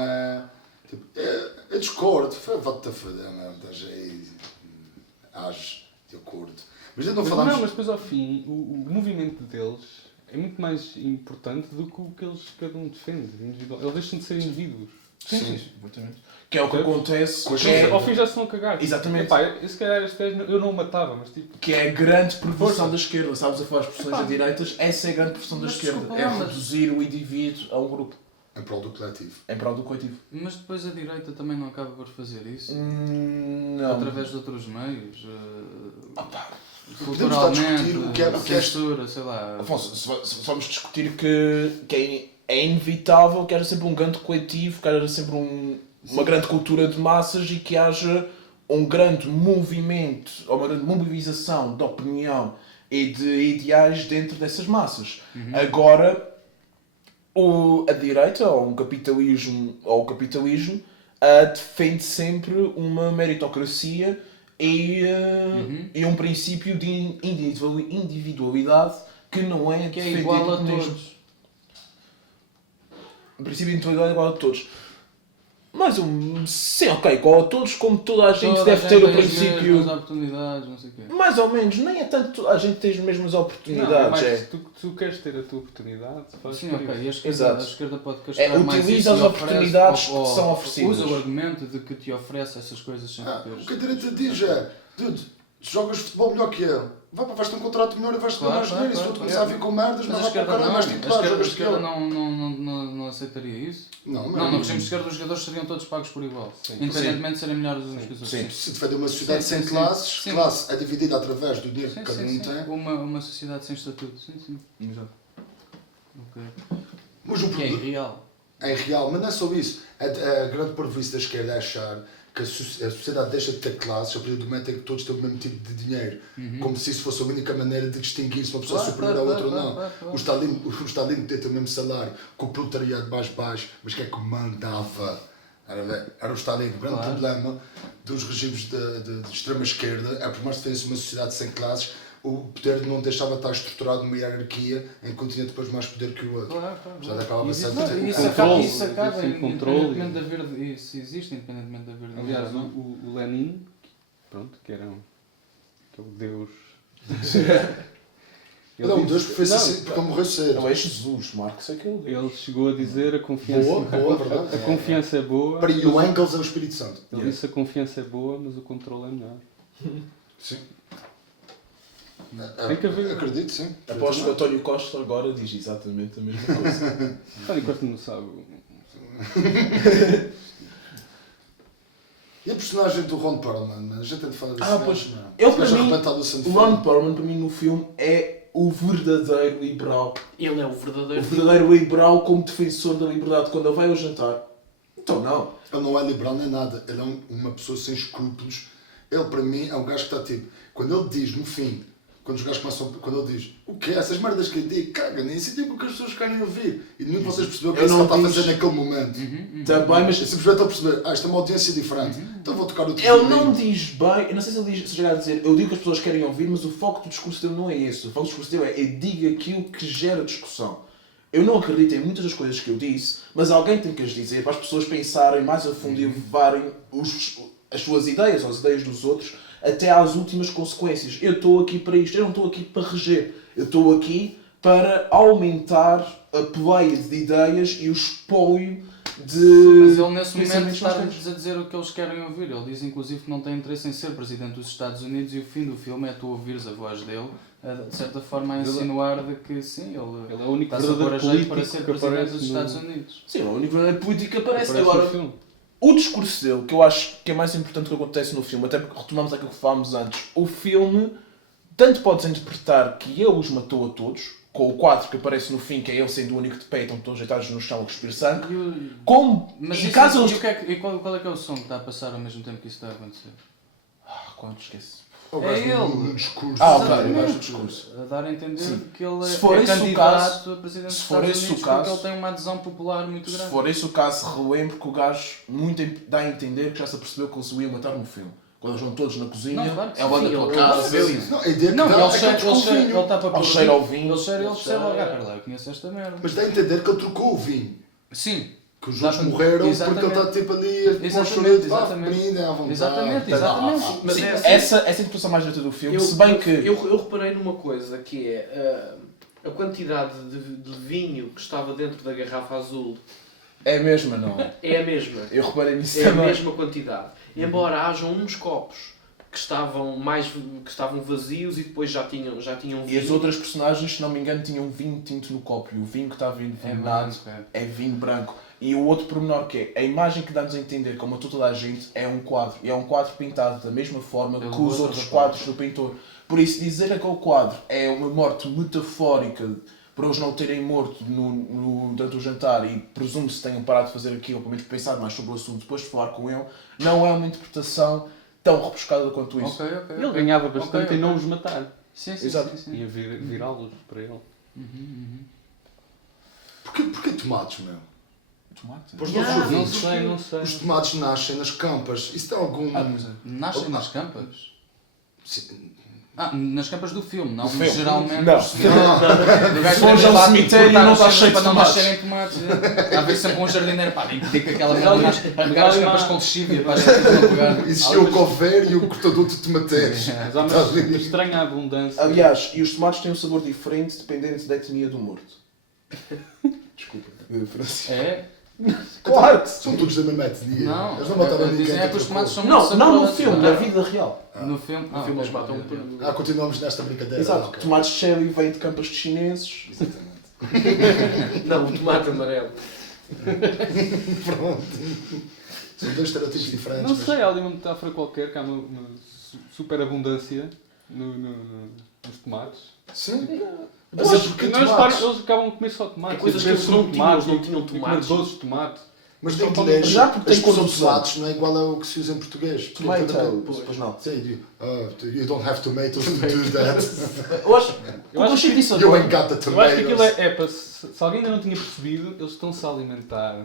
tipo, é discordo, vá-te a foder, não, estás aí, age de acordo. Mas ainda não Mas falámos. não, mas depois ao fim, o movimento deles é muito mais importante do que o que eles cada um defende. Individual. Eles deixam de ser indivíduos. Sim, exatamente. Que é o que acontece. Com as Que é, Ao fim já se estão a cagar. Exatamente. Epá, se calhar este gajo eu não o matava, mas tipo. que é a grande perversão da esquerda. Sabes a falar as profissões Epá. da direita? Essa é a grande perversão da Mas esquerda. desculpa É lá, mas- reduzir o indivíduo a um grupo. Em prol do coletivo. Em prol do coletivo. Mas depois a direita também não acaba por fazer isso. Não. Através de outros meios. Podemos estar a Culturalmente, discutir o que é censura, sei lá. Afonso, se vamos discutir que é inevitável que haja sempre um grande coletivo, que haja sempre uma grande cultura de massas e que haja um grande movimento, ou uma grande mobilização de opinião e de ideais dentro dessas massas. Agora, a direita, ou o capitalismo, defende sempre uma meritocracia e um princípio de individualidade que não é Que é defendido igual a mesmo. todos. O princípio de individualidade é igual a todos. Mas sim, ok, igual a todos, como toda a gente Toda a deve ter o tem as princípio. mesmas oportunidades, não sei o quê. Mais ou menos, nem é tanto toda a gente tem as mesmas Não, é oportunidades. mais, tu queres ter a tua oportunidade, faz Sim, por ok. isso. E a Exato. esquerda pode castrar mais utiliza isso as e oferece- oportunidades ou- que são ou oferecidas. Usa o argumento de que te oferece essas coisas sem O teres. que a direita diz é: dude, jogas futebol melhor que ele. Vais ter um contrato melhor e vais ter Claro, mais dinheiro. E se claro, tu claro. começar a vir com merdas, Mas a não vai para o esquerda cara não, mais a titular, esquerda, a jogas esquerda pior. não aceitaria isso. Não, Não, no regime de esquerda os jogadores seriam todos pagos por igual. Sim. Independentemente de serem melhores uns que os outros. Sim. Se defender uma sociedade Sim, sem sim, sim. classes, Sim. classe é dividida através do dinheiro Sim, que cada sim, um sim. tem. Uma sociedade sem estatuto. Sim, sim. Exato. Ok. Mas o Que é problema irreal. é real, mas não é só isso. A grande parvoíce da esquerda é achar que a sociedade deixa de ter classes a partir do momento em que todos têm o mesmo tipo de dinheiro. Como se isso fosse a única maneira de distinguir se uma pessoa é superior à outra ou não. O Stalin tem o mesmo salário que o proletariado mais baixo, mas quem é que mandava? Era o Stalin. O grande problema dos regimes de extrema esquerda é por mais que defendesse uma sociedade sem classes, o poder não deixava de estar estruturado numa hierarquia em que um tinha depois mais poder que o outro. Claro. Já acaba a Isso passar acaba, de isso controle, isso acaba existe um controle. independentemente de haver. Isso existe independentemente de haver. Aliás, o Lenin, pronto, que é o deus. Ele é um Deus porque Não, morreu cedo. Não é Jesus, Marcos é que ele. ele chegou a dizer a confiança. Boa, verdade. A confiança é boa. Para e o Engels é o Espírito Santo. Ele disse a confiança é boa, mas o controle é melhor. Sim. Tem que haver. Acredito, sim. Aposto que o António Costa agora diz exatamente a mesma coisa. António Costa não sabe. E a personagem do Ron Perlman? A gente tem de falar disso. Pois. Não. Ele para Gajo mim, arrebentado do sangue o Ron Perlman para mim no filme é o verdadeiro liberal. Ele é o O verdadeiro. verdadeiro liberal como defensor da liberdade quando ele vai ao jantar. Então não. Ele não é liberal nem nada. Ele é uma pessoa sem escrúpulos. Ele, para mim, é um gajo que está tipo... Quando ele diz, no fim, quando os gajos começam... Quando ele diz, o quê? Essas merdas que eu digo, caga, nem assim tipo o que as pessoas querem ouvir. E nenhum de vocês percebeu o que Eu é isso que não ele está a diz- fazer naquele momento. Também, mas Eu simplesmente estou a perceber, isto é uma audiência diferente. Então vou tocar outro ele filme. não diz bem, eu não sei se ele diz, se chegar a dizer, eu digo que as pessoas querem ouvir, mas o foco do discurso dele não é esse. O foco do discurso dele é diga aquilo que gera discussão. Eu não acredito em muitas das coisas que eu disse, mas alguém tem que as dizer para as pessoas pensarem mais a fundo e levarem as suas ideias ou as ideias dos outros até às últimas consequências. Eu estou aqui para isto, eu não estou aqui para reger. Eu estou aqui para aumentar a pleia de ideias e o espólio de... Mas ele nesse momento pensamentos está constantes. a dizer o que eles querem ouvir. Ele diz inclusive que não tem interesse em ser presidente dos Estados Unidos e o fim do filme é tu ouvires a voz dele, de certa forma a insinuar de que sim, Ele é o único está-se a pôr a verdadeiro jeito para político ser que presidente aparece dos Estados Unidos. Sim, o único verdadeiro político que aparece. aparece Agora, no filme. o discurso dele, que eu acho que é mais importante que acontece no filme, até porque retomamos aquilo que falámos antes, o filme tanto podes interpretar que ele os matou a todos, com o quadro que aparece no fim, que é ele sendo o único de pé, estão todos deitados no chão a cuspir sangue, como Mas em isso, caso e eles... o que é que- e qual é que é o som que está a passar ao mesmo tempo que isso está a acontecer? Quando esquece. O gajo É no ele. discurso. Ok, Exatamente. o gajo do discurso. A dar a entender Sim. que ele Se é, for é esse o candidato caso- a presidente dos se for Estados esse o Unidos caso- porque ele tem uma adesão popular muito Se grande. for esse o caso, relembro que o gajo muito dá a entender que já se apercebeu que ele se ia matar no filme. Quando eles vão todos na cozinha, Não, claro que é lá sim, da tua ele casa, percebeu assim. isso. Não, a ideia que Não, dá ele é que cheira, ele trocou o vinho. ele está para Ao cheiro ao vinho. Ele cheira, ele percebe logo, pera lá, eu conheço esta merda. Mas dá a entender que ele trocou o vinho. Sim, Que os Dá outros para- morreram exatamente. porque ele está tipo ali a pôr Exatamente, chorete, exatamente. brindem à vontade. Exatamente, exatamente. Mas Sim, é assim. essa interpretação mais direta do filme, se bem que... Eu reparei numa coisa que é a quantidade de vinho que estava dentro da garrafa azul É a mesma, não é? é a mesma. Eu reparei nisso É a também. mesma quantidade. Embora hajam uns copos que estavam vazios e depois já tinham vinho. E as outras personagens, se não me engano, tinham vinho tinto no copo. E o vinho que estava envenenado é vinho branco. E o outro pormenor que é, a imagem que dá-nos a entender, como a toda a gente, é um quadro. E é um quadro pintado da mesma forma Pelo que os outro outros rapaz. quadros do pintor. Por isso, dizer que aquele quadro é uma morte metafórica para eles não o terem morto durante o jantar e presumo-se que tenham parado de fazer aquilo, pelo menos pensar mais sobre o assunto depois de falar com ele, não é uma interpretação tão rebuscada quanto isso. Ok, ok. Ele ganhava bastante Ok, em não ok. os matar. Sim, sim, Exato. sim, sim. Ia virá-los para ele. Porquê tomates, meu? Tomate? Pois Yeah. nós Não ouvimos. sei, não sei. Os tomates nascem nas campas. Isso tem algum... Pois é. Nascem nas campas? Sim. Nas campas do filme, não Do filme. geralmente. Não. O gajo Se fores tem ao lá, cemitério, cortar não as está cenas cheio de para não tomates. nascerem tomates. Há vezes sempre um jardineiro, pá, nem pedir que aquela merda ali- nasce. Arrancar mas as ali campas há- com lexívia para as pessoas não pegar. Existia o cover e o cortador de tomates. Mas há uma estranha abundância. Aliás, e os tomates têm um sabor diferente dependendo da etnia do morto. Desculpa, Francisco. É? Claro que São todos da mesma etnia. Não, Eles não mataram ninguém. dizem é que contra os tomates são Não, muito não no saborosos, filme, não na é? vida real. No filme, No filme eles matam ok. por... Continuamos nesta brincadeira. Exato, ok. tomates cherry vêm de campas de chineses. Exatamente. Não, o tomate amarelo. Pronto. São dois estereotipos diferentes. Não mas- sei, há ali uma metáfora qualquer que há uma super abundância nos tomates. Sim. Mas Mas é porque Não, eles, tomates? eles acabam a comer só tomates. É coisas E que eles beber não sumo de tinham, eles tomate não tinham e comer tomates. doces de tomate. Mas Só tem que comem- ler. Já porque A tem expressão cor de de tomates não é igual ao que se usa em português. Porque Tomato, tem- pois não. Sim, you don't have tomatoes to do that. Eu acho Eu acho que disse You agora. ain't got the Eu acho que aquilo tomatoes. é para. Se alguém ainda não tinha percebido, eles estão-se a alimentar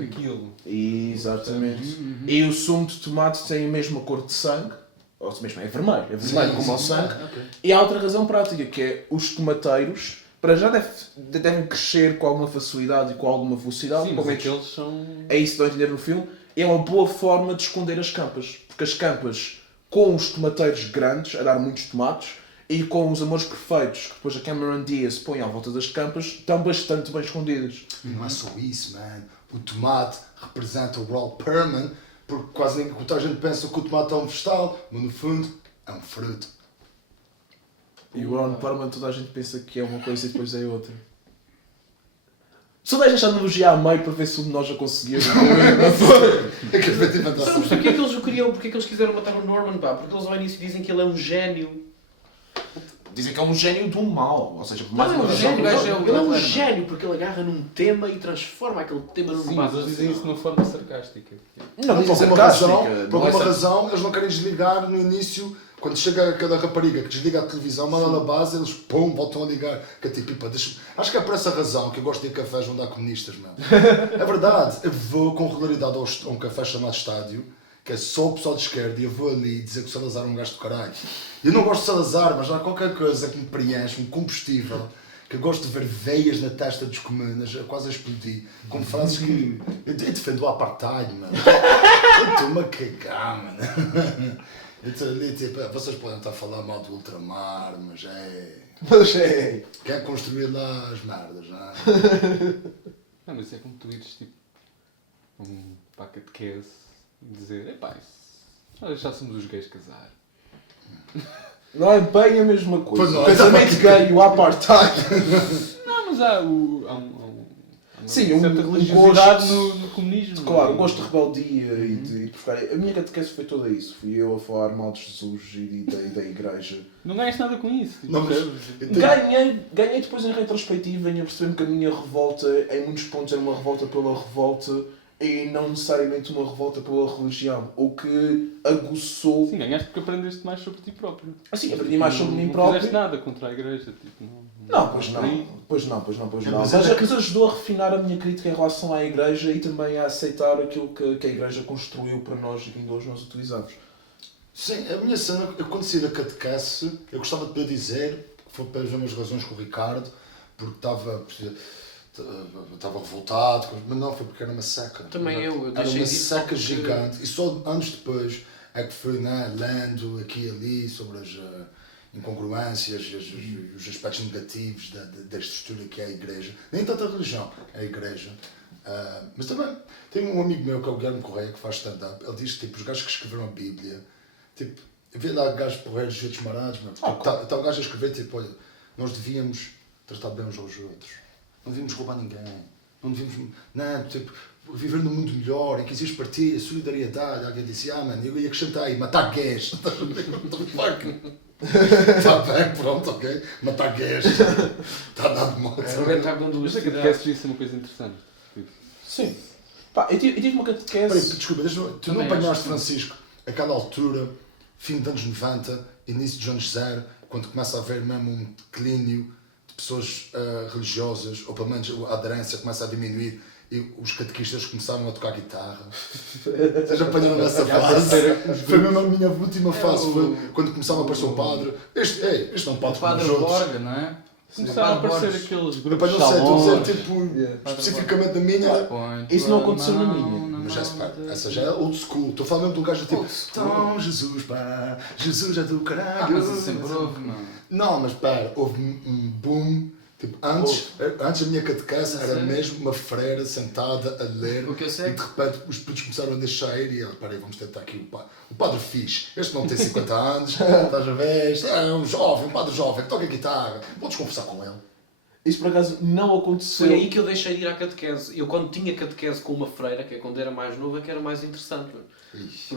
daquilo. Exatamente. E o sumo de tomate tem a mesma cor de sangue. Ou mesmo é vermelho Sim, como o sim. sangue. Ok. E há outra razão prática, que é os tomateiros, para já devem crescer com alguma facilidade e com alguma velocidade. Sim, pelo mas menos aqueles são. é isso que estão a entender no filme. É uma boa forma de esconder as campas. Porque as campas, com os tomateiros grandes, a dar muitos tomates, e com os amores perfeitos, que depois a Cameron Diaz põe à volta das campas, estão bastante bem escondidas. E não é só isso, man. O tomate representa o Royal Perman, porque quase toda a gente pensa que o tomate é um vegetal, mas no fundo é um fruto. E o Ron Perlman toda a gente pensa que é uma coisa e depois é outra. Só deixa a analogia a meio para ver se um de nós a conseguia. É que eu tive a Mas porquê é que eles o queriam? Porquê é que eles quiseram matar o Norman? Pá? Porque eles ao início dizem que ele é um gênio. Dizem que é um gênio do mal. Ou seja, Não, é um mas gênio. o gajo é o Ele é um Hitler, gênio porque ele agarra num tema e transforma aquele tema num Sim, mas eles dizem isso de uma forma sarcástica. Não, por dizem alguma sarcástica. razão, não por é alguma sar- razão, eles não querem desligar no início, quando chega aquela rapariga que desliga a televisão, manda na base, eles pum, voltam a ligar. Que é tipo, pá, acho que é por essa razão que eu gosto de ir a cafés onde há comunistas, mano. É verdade, eu vou com regularidade a um café chamado Estádio, que é só o pessoal de esquerda, e eu vou ali dizer que o Salazar é um gajo do caralho. Eu não gosto de Salazar, mas há qualquer coisa que me preenche, um combustível, que eu gosto de ver veias na testa dos comunas, quase a explodir, com frases que... Eu defendo o apartheid, mano. Eu estou-me a cagar, mano. Eu estou ali, tipo, vocês podem estar a falar mal do ultramar, mas é... Mas é. Quer construir lá as merdas, não é? Não, mas é como tu ires tipo para a catequese e dizer: epá, nós já somos os gays casar. Não é bem a mesma coisa. Pois não, O casamento gay e o apartheid. Não, mas há uma Sim, certa um religiosidade gosto- no comunismo. Claro, o gosto de rebeldia e de preferir. A minha catequese foi toda isso. Fui eu a falar mal de Jesus e da igreja. Não ganhas nada com isso. Tipo, Não, mas- percebes? Ganhei depois em retrospectiva, venho a perceber que a minha revolta, em muitos pontos, era uma revolta pela revolta e não necessariamente uma revolta pela religião. O que aguçou. Sim, ganhaste porque aprendeste mais sobre ti próprio. Assim, aprendi mais sobre mim Não próprio. fizeste nada contra a igreja. Tipo, Não, pois não. por aí. Pois não. Mas Mas ajudou a refinar a minha crítica em relação à igreja e também a aceitar aquilo que a igreja construiu para nós e que ainda hoje nós utilizamos. Sim, a minha cena, eu quando saí da catequese, eu gostava de poder dizer, que foi pelas mesmas razões que o Ricardo, porque estava revoltado, mas não, foi porque era uma seca. Também eu Era deixei uma disso seca porque- gigante, e só anos depois é que fui, né, lendo aqui e ali sobre as incongruências e os aspectos negativos da estrutura que é a igreja. Nem tanto a religião, é a igreja. Mas também, tenho um amigo meu que é o Guilherme Correia, que faz stand-up, ele diz que tipo, os gajos que escreveram a Bíblia, tipo, vê lá gajos porreiros e outros marados, está o gajo a escrever, tipo, olha, nós devíamos tratar bem uns aos outros, não devíamos roubar ninguém, não devíamos, não, tipo, viver num mundo melhor, em que existe partilha, solidariedade. Alguém disse, mano, eu ia acrescentar aí, matar gays. What the fuck? Está bem, pronto, ok. Matar gays. Está a dar de moto. Alguém está com duas Mas a cidades. catequese devia ser uma coisa interessante. Tipo, Sim. Pá, eu tive uma Peraí, catequese. desculpa, tu não Também apanhaste, acho. Francisco, aquela altura, fim dos anos 90, início dos anos 0, quando começa a haver mesmo um declínio de pessoas religiosas, ou pelo menos a aderência começa a diminuir, e os catequistas começaram a tocar guitarra. Vocês apanharam nessa fase? Foi mesmo a minha última fase, foi quando começava a aparecer o padre. Este é um padre O como os Padre outros. Borga, não é? começaram a O Padre aparecer Borges. aqueles grupos Epá, de não sei, estou a salões. dizer, tipo, Yeah. especificamente da minha. Põe Isso não tua aconteceu na mão minha. na Mas mão essa já é old school. Estou falando mesmo de um gajo tipo, Old school. então Jesus, pá, Jesus é do caralho. Mas isso sempre houve, não. Não, mas pera, houve um boom, Tipo, antes a minha catequese era Sério? mesmo uma freira sentada a ler O que eu sei e é de repente os putos começaram a deixar e ela, peraí, vamos tentar aqui o padre fixe, este não tem 50 anos, estás a ver, este é um jovem, um padre jovem que toca guitarra, podes conversar com ele. Isso por acaso não aconteceu. Foi aí que eu deixei de ir à catequese. Eu quando tinha catequese com uma freira, que é quando era mais nova, que era mais interessante. Ixi.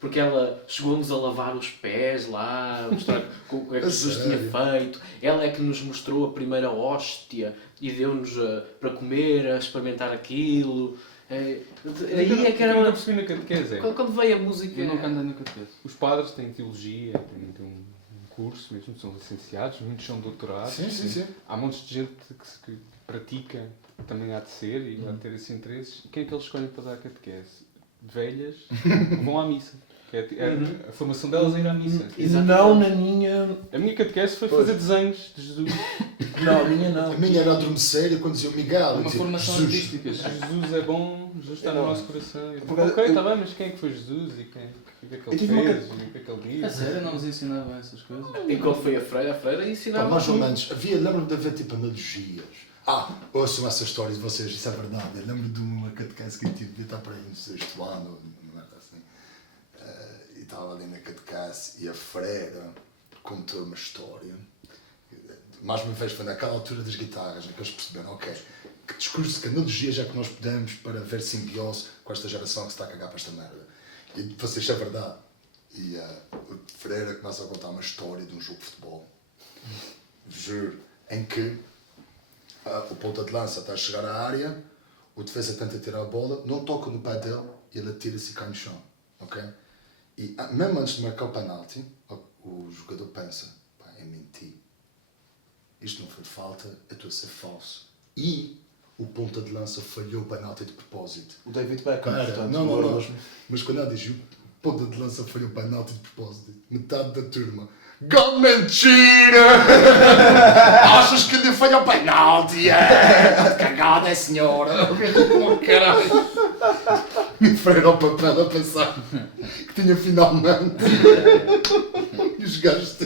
Porque ela chegou-nos a lavar os pés lá, a mostrar o que é que Jesus tinha feito. Ela é que nos mostrou a primeira hóstia e deu-nos para comer, a experimentar aquilo. Aí é que era Eu não uma... percebi na catequese. Quando veio a música... Eu nunca andei no catequese. Os padres têm teologia, têm um curso mesmo, são licenciados, muitos são doutorados. Sim. Há montes de gente que pratica, também há de ser e há de ter esses interesses. E quem é que eles escolhem para dar a catequese? Velhas que vão à missa. Que a formação delas é ir à missa. Não na minha. A minha catequese foi fazer desenhos de Jesus. Não, a minha não. A minha era adormecer e quando dizia o Miguel, Uma eu dizia, formação Jesus. artística. Jesus é bom, Jesus está no Não. nosso coração. Eu digo, Porque ok, eu- está bem, mas quem é que foi Jesus e o que é que Eu ele tive uma fez e o que é que ele A diz? sério, não nos ensinavam essas coisas? Enquanto foi a freira Pá, ensinava... mais ou menos, lembro-me de haver tipo analogias. Ouçam essa história de vocês, isso é verdade. Eu lembro de uma catequese que eu tive, devia estar para aí no 6º ano, uma merda assim. E estava ali na catequese e a freira contou uma história. Mais uma vez foi naquela altura das guitarras, em que eles perceberam, ok, que discurso, que analogias é que nós podemos para ver simbiose com esta geração que se está a cagar para esta merda. E vocês, isso é verdade. E o freira começa a contar uma história de um jogo de futebol. Juro, em que o ponta de lança está a chegar à área, o defesa tenta tirar a bola, não toca no pé dele e ele atira-se e cai no chão. Ok? E mesmo antes de marcar o penalti, o jogador pensa, pá, é mentir. Isto não foi falta, eu estou a ser falso. E o ponta de lança falhou o penalti de propósito. O David Beckham, Cara, portanto. não. Mas quando ela diz o ponta de lança falhou o penalti de propósito, metade da turma. Gol mentira! Achas que ele falhou o penalti? É cagada, é senhora! Oh, caralho! Me freira ao papel a pensar que tinha finalmente. E os gajos.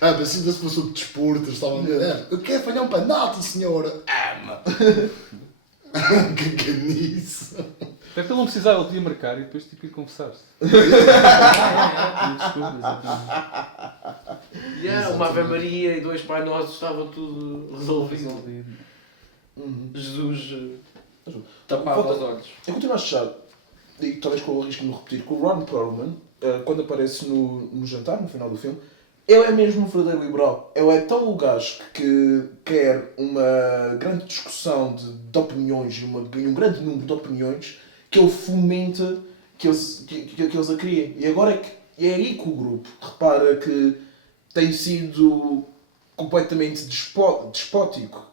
Mas se ainda se fosse o desporto, eles estavam a dizer: eu quero falhar um penalti, senhora! Que nisso! Até que ele não precisava, ele podia marcar e depois tipo ir confessar-se. Desculpa, exatamente. Uma Ave Maria e 2 Pai Nossos, estava tudo resolvido. Jesus tapava os olhos. Eu continuo a achar, e talvez com o risco de me repetir, que o Ron Perlman, quando aparece no jantar, no final do filme, ele é mesmo um verdadeiro liberal. Ele é tão o gajo que quer uma grande discussão de opiniões e um grande número de opiniões que ele fomenta que eles a criem. E agora é aí que o grupo repara que tem sido completamente despótico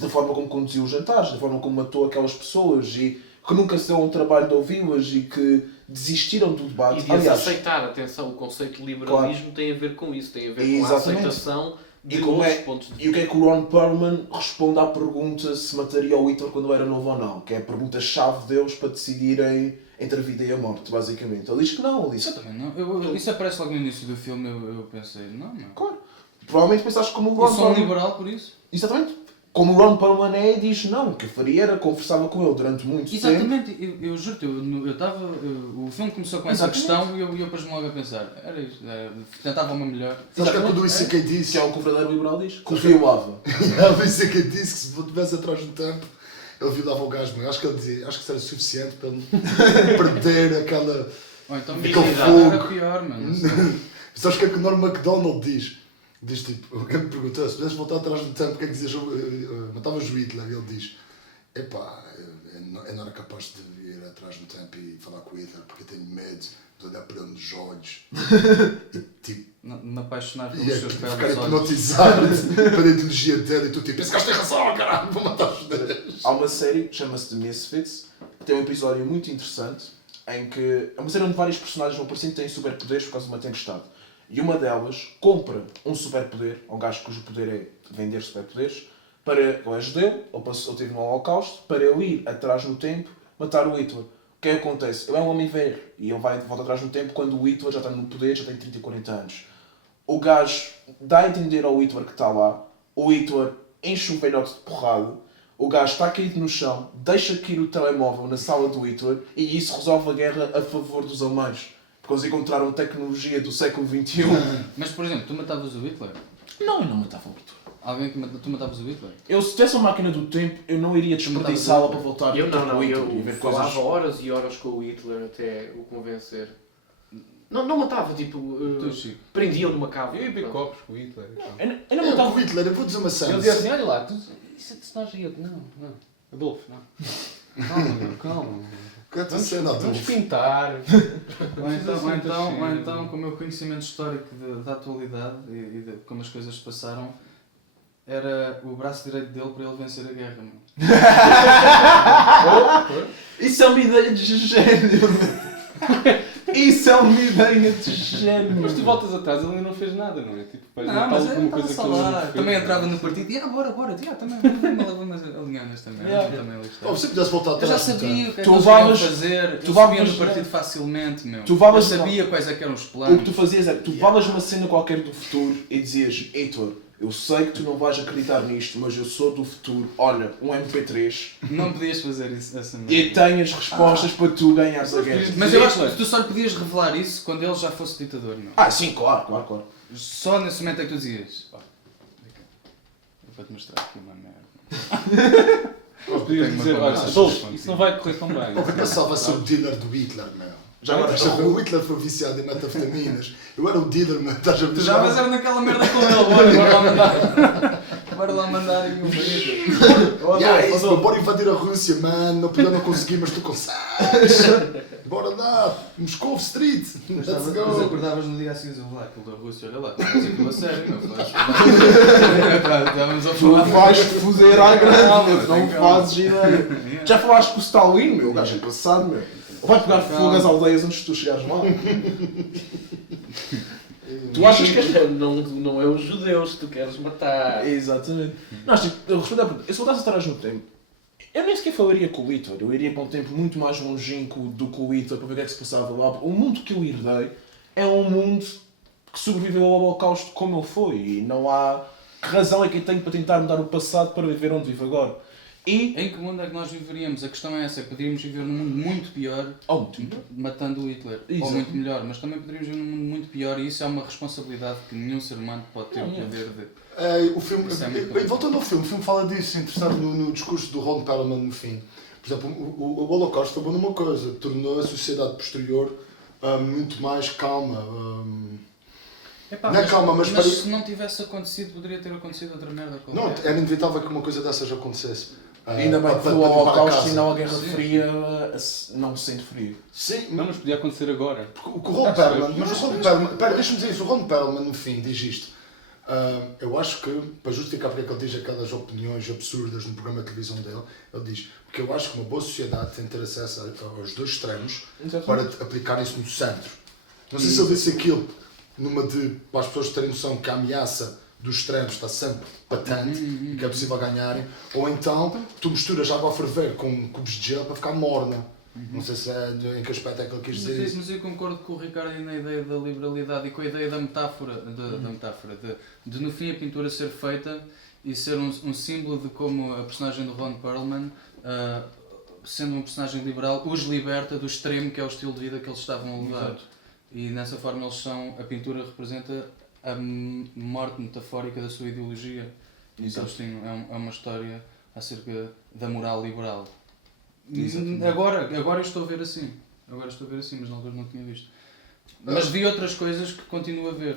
da forma como conduziu os jantares, da forma como matou aquelas pessoas e que nunca se deu um trabalho de ouvi-las e que desistiram do debate. E de aceitar, atenção, o conceito de liberalismo tem a ver com isso, tem a ver com a Exatamente. aceitação de E como outros é- pontos de vista. E o que é que o Ron Perlman responde à pergunta se mataria o Hitler quando era novo ou não? Que é a pergunta-chave deles para decidirem entre a vida e a morte, basicamente. Ele diz que não, ele diz Isso eu também não. Isso aparece logo no início do filme, eu pensei, não. claro. Provavelmente pensaste como o Eu Ron sou um Perlman. liberal por isso. Exatamente. Como o Ron Perlman é, diz não. O que eu faria era conversava com ele durante muito tempo. Exatamente, eu juro-te, eu estava. O filme começou com essa questão e eu pus-me logo a pensar, era isto, tentava uma melhor. Sabes que é quando o ICK disse? Que é o que o verdadeiro liberal diz. Confiava. O ICK disse que se estivesse atrás do tempo, ele violava o gajo. Acho que ele dizia, acho que isso era suficiente para ele perder aquela. Ou então Aquele era fogo. pior, mano. Sabes o que é que o Norm MacDonald diz? Diz tipo, alguém me perguntou, se pudesse voltar atrás do tempo, o que é que dizias? Matavas o Hitler, e ele diz, epá, eu não era capaz de ir atrás do tempo e falar com o Hitler, porque eu tenho medo de olhar para ele nos olhos e tipo, Me apaixonar e pelos seus ficar belos olhos. hipnotizado pela ideologia dele e tu tipo, esse gajo tem razão, caralho, vou matar os 10. Há uma série que chama-se The Misfits, que tem um episódio muito interessante, em que é uma série onde vários personagens vão aparecendo que têm superpoderes por causa de uma tempestade. E uma delas compra um superpoder, um gajo cujo poder é vender superpoderes, para ele é judeu, ou teve no Holocausto, para ele ir atrás no tempo matar o Hitler. O que é que acontece? Ele é um homem velho e ele volta atrás no tempo quando o Hitler já está no poder, já tem 30 e 40 anos. o gajo dá a entender ao Hitler que está lá, o Hitler enche o velhote de porrada, o gajo está caído no chão, deixa cair o telemóvel na sala do Hitler e isso resolve a guerra a favor dos alemães. Porque eles encontraram tecnologia do século XXI. Mas, por exemplo, tu matavas o Hitler? Não, eu não matava o Hitler. Alguém que tu matavas o Hitler? Eu, se tivesse uma máquina do tempo, eu não iria desperdiçá-la para voltar Eu não, o Hitler eu e ver falava coisas. horas e horas com o Hitler até o convencer. Não matava, tipo, Tu, Chico. prendia-o numa cava. Eu ia beber copos com o Hitler. e tal. Eu não Eu, matava com o Hitler, eu vou dizer uma cena. Ele dizia assim, olha lá, isso é personagem aí. Não, Adolfo, não. Calma, meu, calma. Que é a tua cena, Vamos Adolfo? pintar. Ou então, com o meu conhecimento histórico da atualidade e de como as coisas se passaram, era o braço direito dele para ele vencer a guerra. Meu. Isso é uma ideia de gênio. Isso é uma ideia de gênio. Mas tu voltas atrás, ele ainda não fez nada, não é? Tipo, vais Não, matá-lo mas por ele uma estava coisa só que ele não lá. fez. Também entrava no partido e bora. Vamos alinhar nesta merda. Yeah. Também ali está. Oh, se pudesse voltar Eu atrás. já sabia o que é que Tu eles iriam levavas- fazer. tu Eu levavas- sabia no partido facilmente, meu. Tu levavas- Eu sabia quais é que eram os O planos. que tu fazias é que tu levavas uma cena qualquer do futuro e dizias: Heitor, eu sei que tu não vais acreditar nisto, mas eu sou do futuro. Olha, um MP3 Não podias fazer isso, essa merda. e tenho as respostas para tu ganhares a guerra. Mas eu acho que tu só lhe podias revelar isso quando ele já fosse ditador, não? Ah, sim, claro. Só nesse momento é que tu dizias: ó, eu vou-te mostrar aqui uma merda. Podias Tenho dizer, uma olha, conversa Adolfo, contigo. isso não vai correr tão bem. Eu pensava ser o dealer do Hitler, meu. Já agora Estás a ver? O Hitler foi viciado em metafetaminas. Eu era o dealer, meu. Estás a ver? Tu já vais era naquela merda com ele, bora lá mandar. Bora lá mandar aí um marido. Yeah, é isso, meu. Bora invadir a Rússia, mano. Não podia não conseguir, mas tu consegues. Bora lá. Moscou Street. Let's Mas go. acordavas no dia a seguir lá, aquilo da Rússia, olha lá, estamos aquilo a sério, meu. Estávamos a tu falar. vais foder à grande, meu, tu não Calma. fazes ideia. Já falaste com o Stalin, meu, o gajo é passado, meu. Vai pegar fogo às aldeias antes de tu chegares lá. Tu achas que este... Não é os judeus que tu queres matar. Exatamente. Não, tipo, eu respondo à pergunta. Se voltasse atrás no tempo, eu nem sequer falaria com o Hitler. Eu iria para um tempo muito mais longínquo do que o Hitler para ver o que é que se passava lá. O mundo que eu herdei é um mundo que sobreviveu ao Holocausto como ele foi. E não há razão é que eu tenho para tentar mudar o passado para viver onde vivo agora. E... Em que mundo é que nós viveríamos? A questão é essa, poderíamos viver num mundo muito pior, matando o Hitler. Ou Exato. muito melhor, mas também poderíamos viver num mundo muito pior e isso é uma responsabilidade que nenhum ser humano pode ter o poder de... O filme, Isso é muito voltando ao filme, o filme fala disso, interessante no discurso do Ron Perlman no fim. Por exemplo, o Holocausto foi bom numa coisa, tornou a sociedade posterior muito mais calma. Epá, Não é calma, mas para- se não tivesse acontecido, poderia ter acontecido outra merda qualquer. Não, era inevitável que uma coisa dessas acontecesse. Ainda bem que foi o limpar a Holocausto casa. e não a Guerra Sim. Fria não sendo fria. Sim, Não, mas podia acontecer agora. o Ron Perlman, mas o Ron Perlman, pera, deixa-me dizer isso, o Ron Perlman no fim diz isto. Eu acho que, para justificar porque é que ele diz aquelas opiniões absurdas no programa de televisão dele, ele diz, porque eu acho que uma boa sociedade tem que ter acesso aos dois extremos para aplicar isso no centro. Não sei se ele disse aquilo para as pessoas terem noção que a ameaça dos extremos está sempre patente e que é possível ganharem, ou então tu misturas água a ferver com cubos de gelo para ficar morna. Não sei se é em que aspecto é que ele quis dizer isso. Mas eu concordo com o Ricardo aí na ideia da liberalidade e com a ideia da metáfora, de no fim a pintura ser feita e ser um símbolo de como a personagem do Ron Perlman, sendo um personagem liberal, os liberta do extremo que é o estilo de vida que eles estavam a levar. Exato. E nessa forma a pintura representa a morte metafórica da sua ideologia. Então é uma história acerca da moral liberal. Agora eu estou a ver assim. Mas na altura não tinha visto. Mas vi outras coisas que continuo a ver.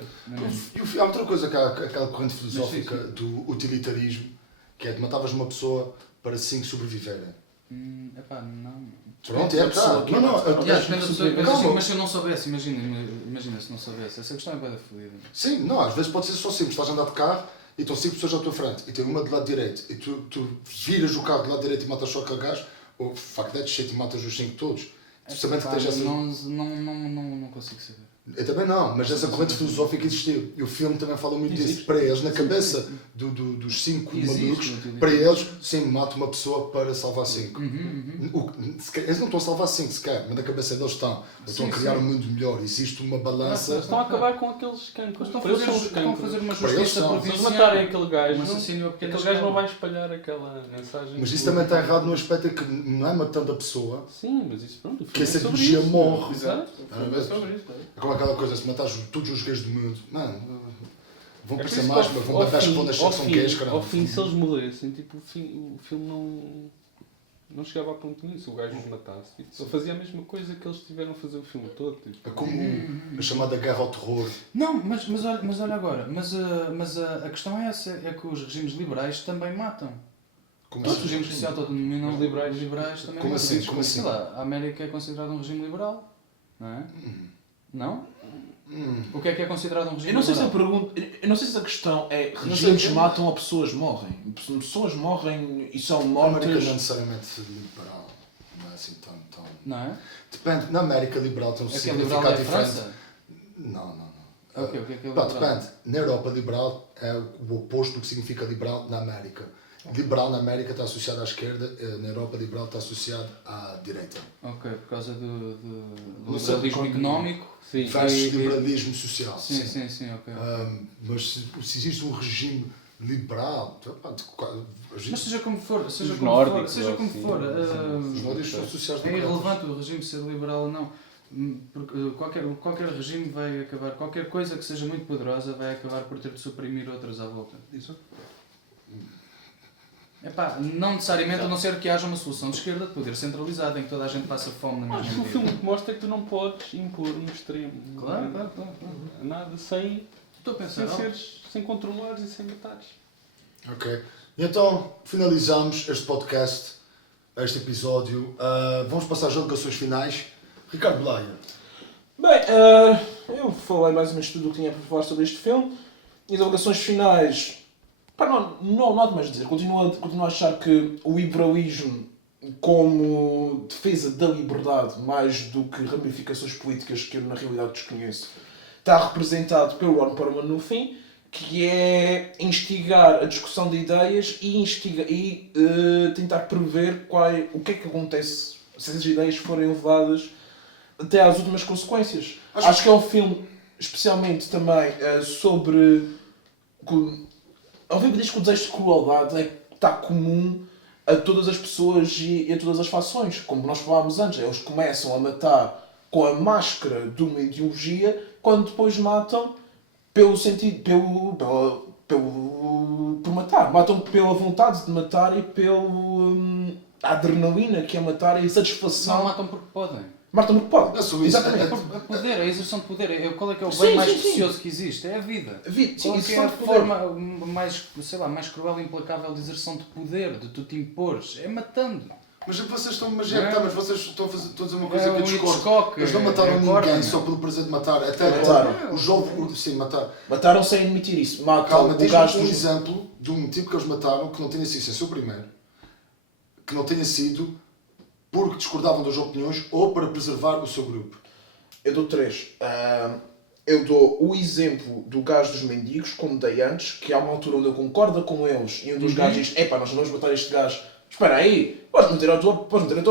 E há outra coisa, que há aquela corrente filosófica do utilitarismo, que é que matavas uma pessoa para assim sobreviverem. Epá, não. Pronto, é pessoa tá. que Não, não, mata. Depende da pessoa, mas, calma. mas se eu não soubesse, imagina se não soubesse. Essa questão é bem fodida. Sim, não, às vezes pode ser só simples. Estás a andar de carro e estão 5 pessoas à tua frente e tem uma do lado direito e tu viras o carro do lado direito e matas só aquele gajo, ou fuck that shit e matas os 5 todos. Tu sabendo que tens essa... Não consigo saber. Eu também não, mas essa corrente filosófica existiu. E o filme também fala muito disso. Para eles, na cabeça dos 5 malucos, para eles, sim, mata uma pessoa para salvar 5. Eles não estão a salvar 5 sequer, mas na cabeça deles estão. Eles estão a criar um mundo melhor. Existe uma balança. Eles estão a acabar com aqueles cancros. Estão a Para eles são os fazer cancros. uma Para eles justiça são. Se eles provinciana. matarem aquele gajo, Um assassínio a pequena aquele gajo não escala. vai espalhar aquela mensagem. Mas isso também está errado no aspecto é que não é matando a pessoa Sim, mas isso pronto. o filme que essa é sobre ideologia isso. morre. Exato. Ah, mas- Sobre isso. É como aquela coisa, se matares todos os gays do mundo, mano, vão É por parecer isso mais, que mas vão bebés que vão nascer que são gays, caramba. ao fim, se eles morressem, tipo, o filme não chegava a ponto nisso, o gajo os matasse. Tipo, só fazia a mesma coisa que eles tiveram a fazer o filme todo. Tipo. É como a chamada guerra ao terror. Não, mas olha agora, mas a questão é essa, é que os regimes liberais também matam. Como Os assim? regimes que se autodenominam Os liberais. também Como matam. assim? Como assim? Sei lá, a América é considerada um regime liberal, não é? Não? O que é considerado um regime Eu não sei se liberal? eu não sei se a questão é Não regimes sei. matam ou pessoas morrem. Pessoas morrem e são A América não é mortas. necessariamente liberal, não é assim tão... Não é? Depende, na América liberal tem um É que é liberal é significado a diferente. França? Não. Ok, o que é Pá, liberal? depende. Na Europa, liberal é o oposto do que significa liberal na América. Liberal na América está associado à esquerda, na Europa, liberal está associado à direita. Ok, por causa do Não sei liberalismo como- económico. Sim. Versus liberalismo social. Sim, ok. Mas se existe um regime liberal, Mas seja como for, Os nórdicos, seja como sim. for, os nórdicos são sociais é irrelevante o regime ser liberal ou não. Porque qualquer regime vai acabar, qualquer coisa que seja muito poderosa vai acabar por ter de suprimir outras à volta. Isso. Epá, não necessariamente, a não ser que haja uma solução de esquerda de poder centralizado em que toda a gente passa fome na Acho que mesma o medida. filme que mostra é que tu não podes impor um extremo. Claro. Nada sem, Estou a pensar, sem controlares e sem matares. Ok. E então, finalizamos este podcast, este episódio. Vamos passar às alegações finais. Ricardo Blaia. Bem, eu falei mais ou menos tudo o que tinha para falar sobre este filme. E as alegações finais. Pá, não há de mais dizer. Continuo a achar que o liberalismo, como defesa da liberdade, mais do que ramificações políticas que eu na realidade desconheço, está representado pelo Ron Perlman no fim, que é instigar a discussão de ideias e tentar prever o que é que acontece se essas ideias forem levadas até às últimas consequências. Acho que é um filme, especialmente também, sobre... Ao ver que diz que o desejo de crueldade está comum a todas as pessoas e a todas as fações. Como nós falámos antes, eles começam a matar com a máscara de uma ideologia, quando depois matam pelo sentido, por matar. Matam pela vontade de matar e pela adrenalina que é matar e a não satisfação. matam porque podem. Matam porque podem. Eu sou isso. Exatamente. É poder, é a exerção de poder. Qual é que é o Sim, bem mais sim, sim. precioso que existe? É a vida. Sim, Qual é que é a exerção de poder. forma mais, sei lá, mais cruel e implacável de exerção de poder, de tu te impores? É matando. Mas vocês estão, mas vocês estão a dizer uma É coisa que eu um discordo. Hitchcock, Eles não é mataram ninguém corda. só pelo prazer de matar. Até Mataram. o jogo, sim, matar. Mataram sem admitir isso. Matam Calma, o diz-me gajo um dos... exemplo de um tipo que eles mataram que não tenha sido sem ser o primeiro. Que não tenha sido porque discordavam das opiniões ou para preservar o seu grupo. Eu dou 3. Eu dou o exemplo do gajo dos mendigos, como dei antes, que há uma altura onde eu concordo com eles e um dos gajos diz: epá, nós não vamos matar este gajo. Espera aí, podes meter a tua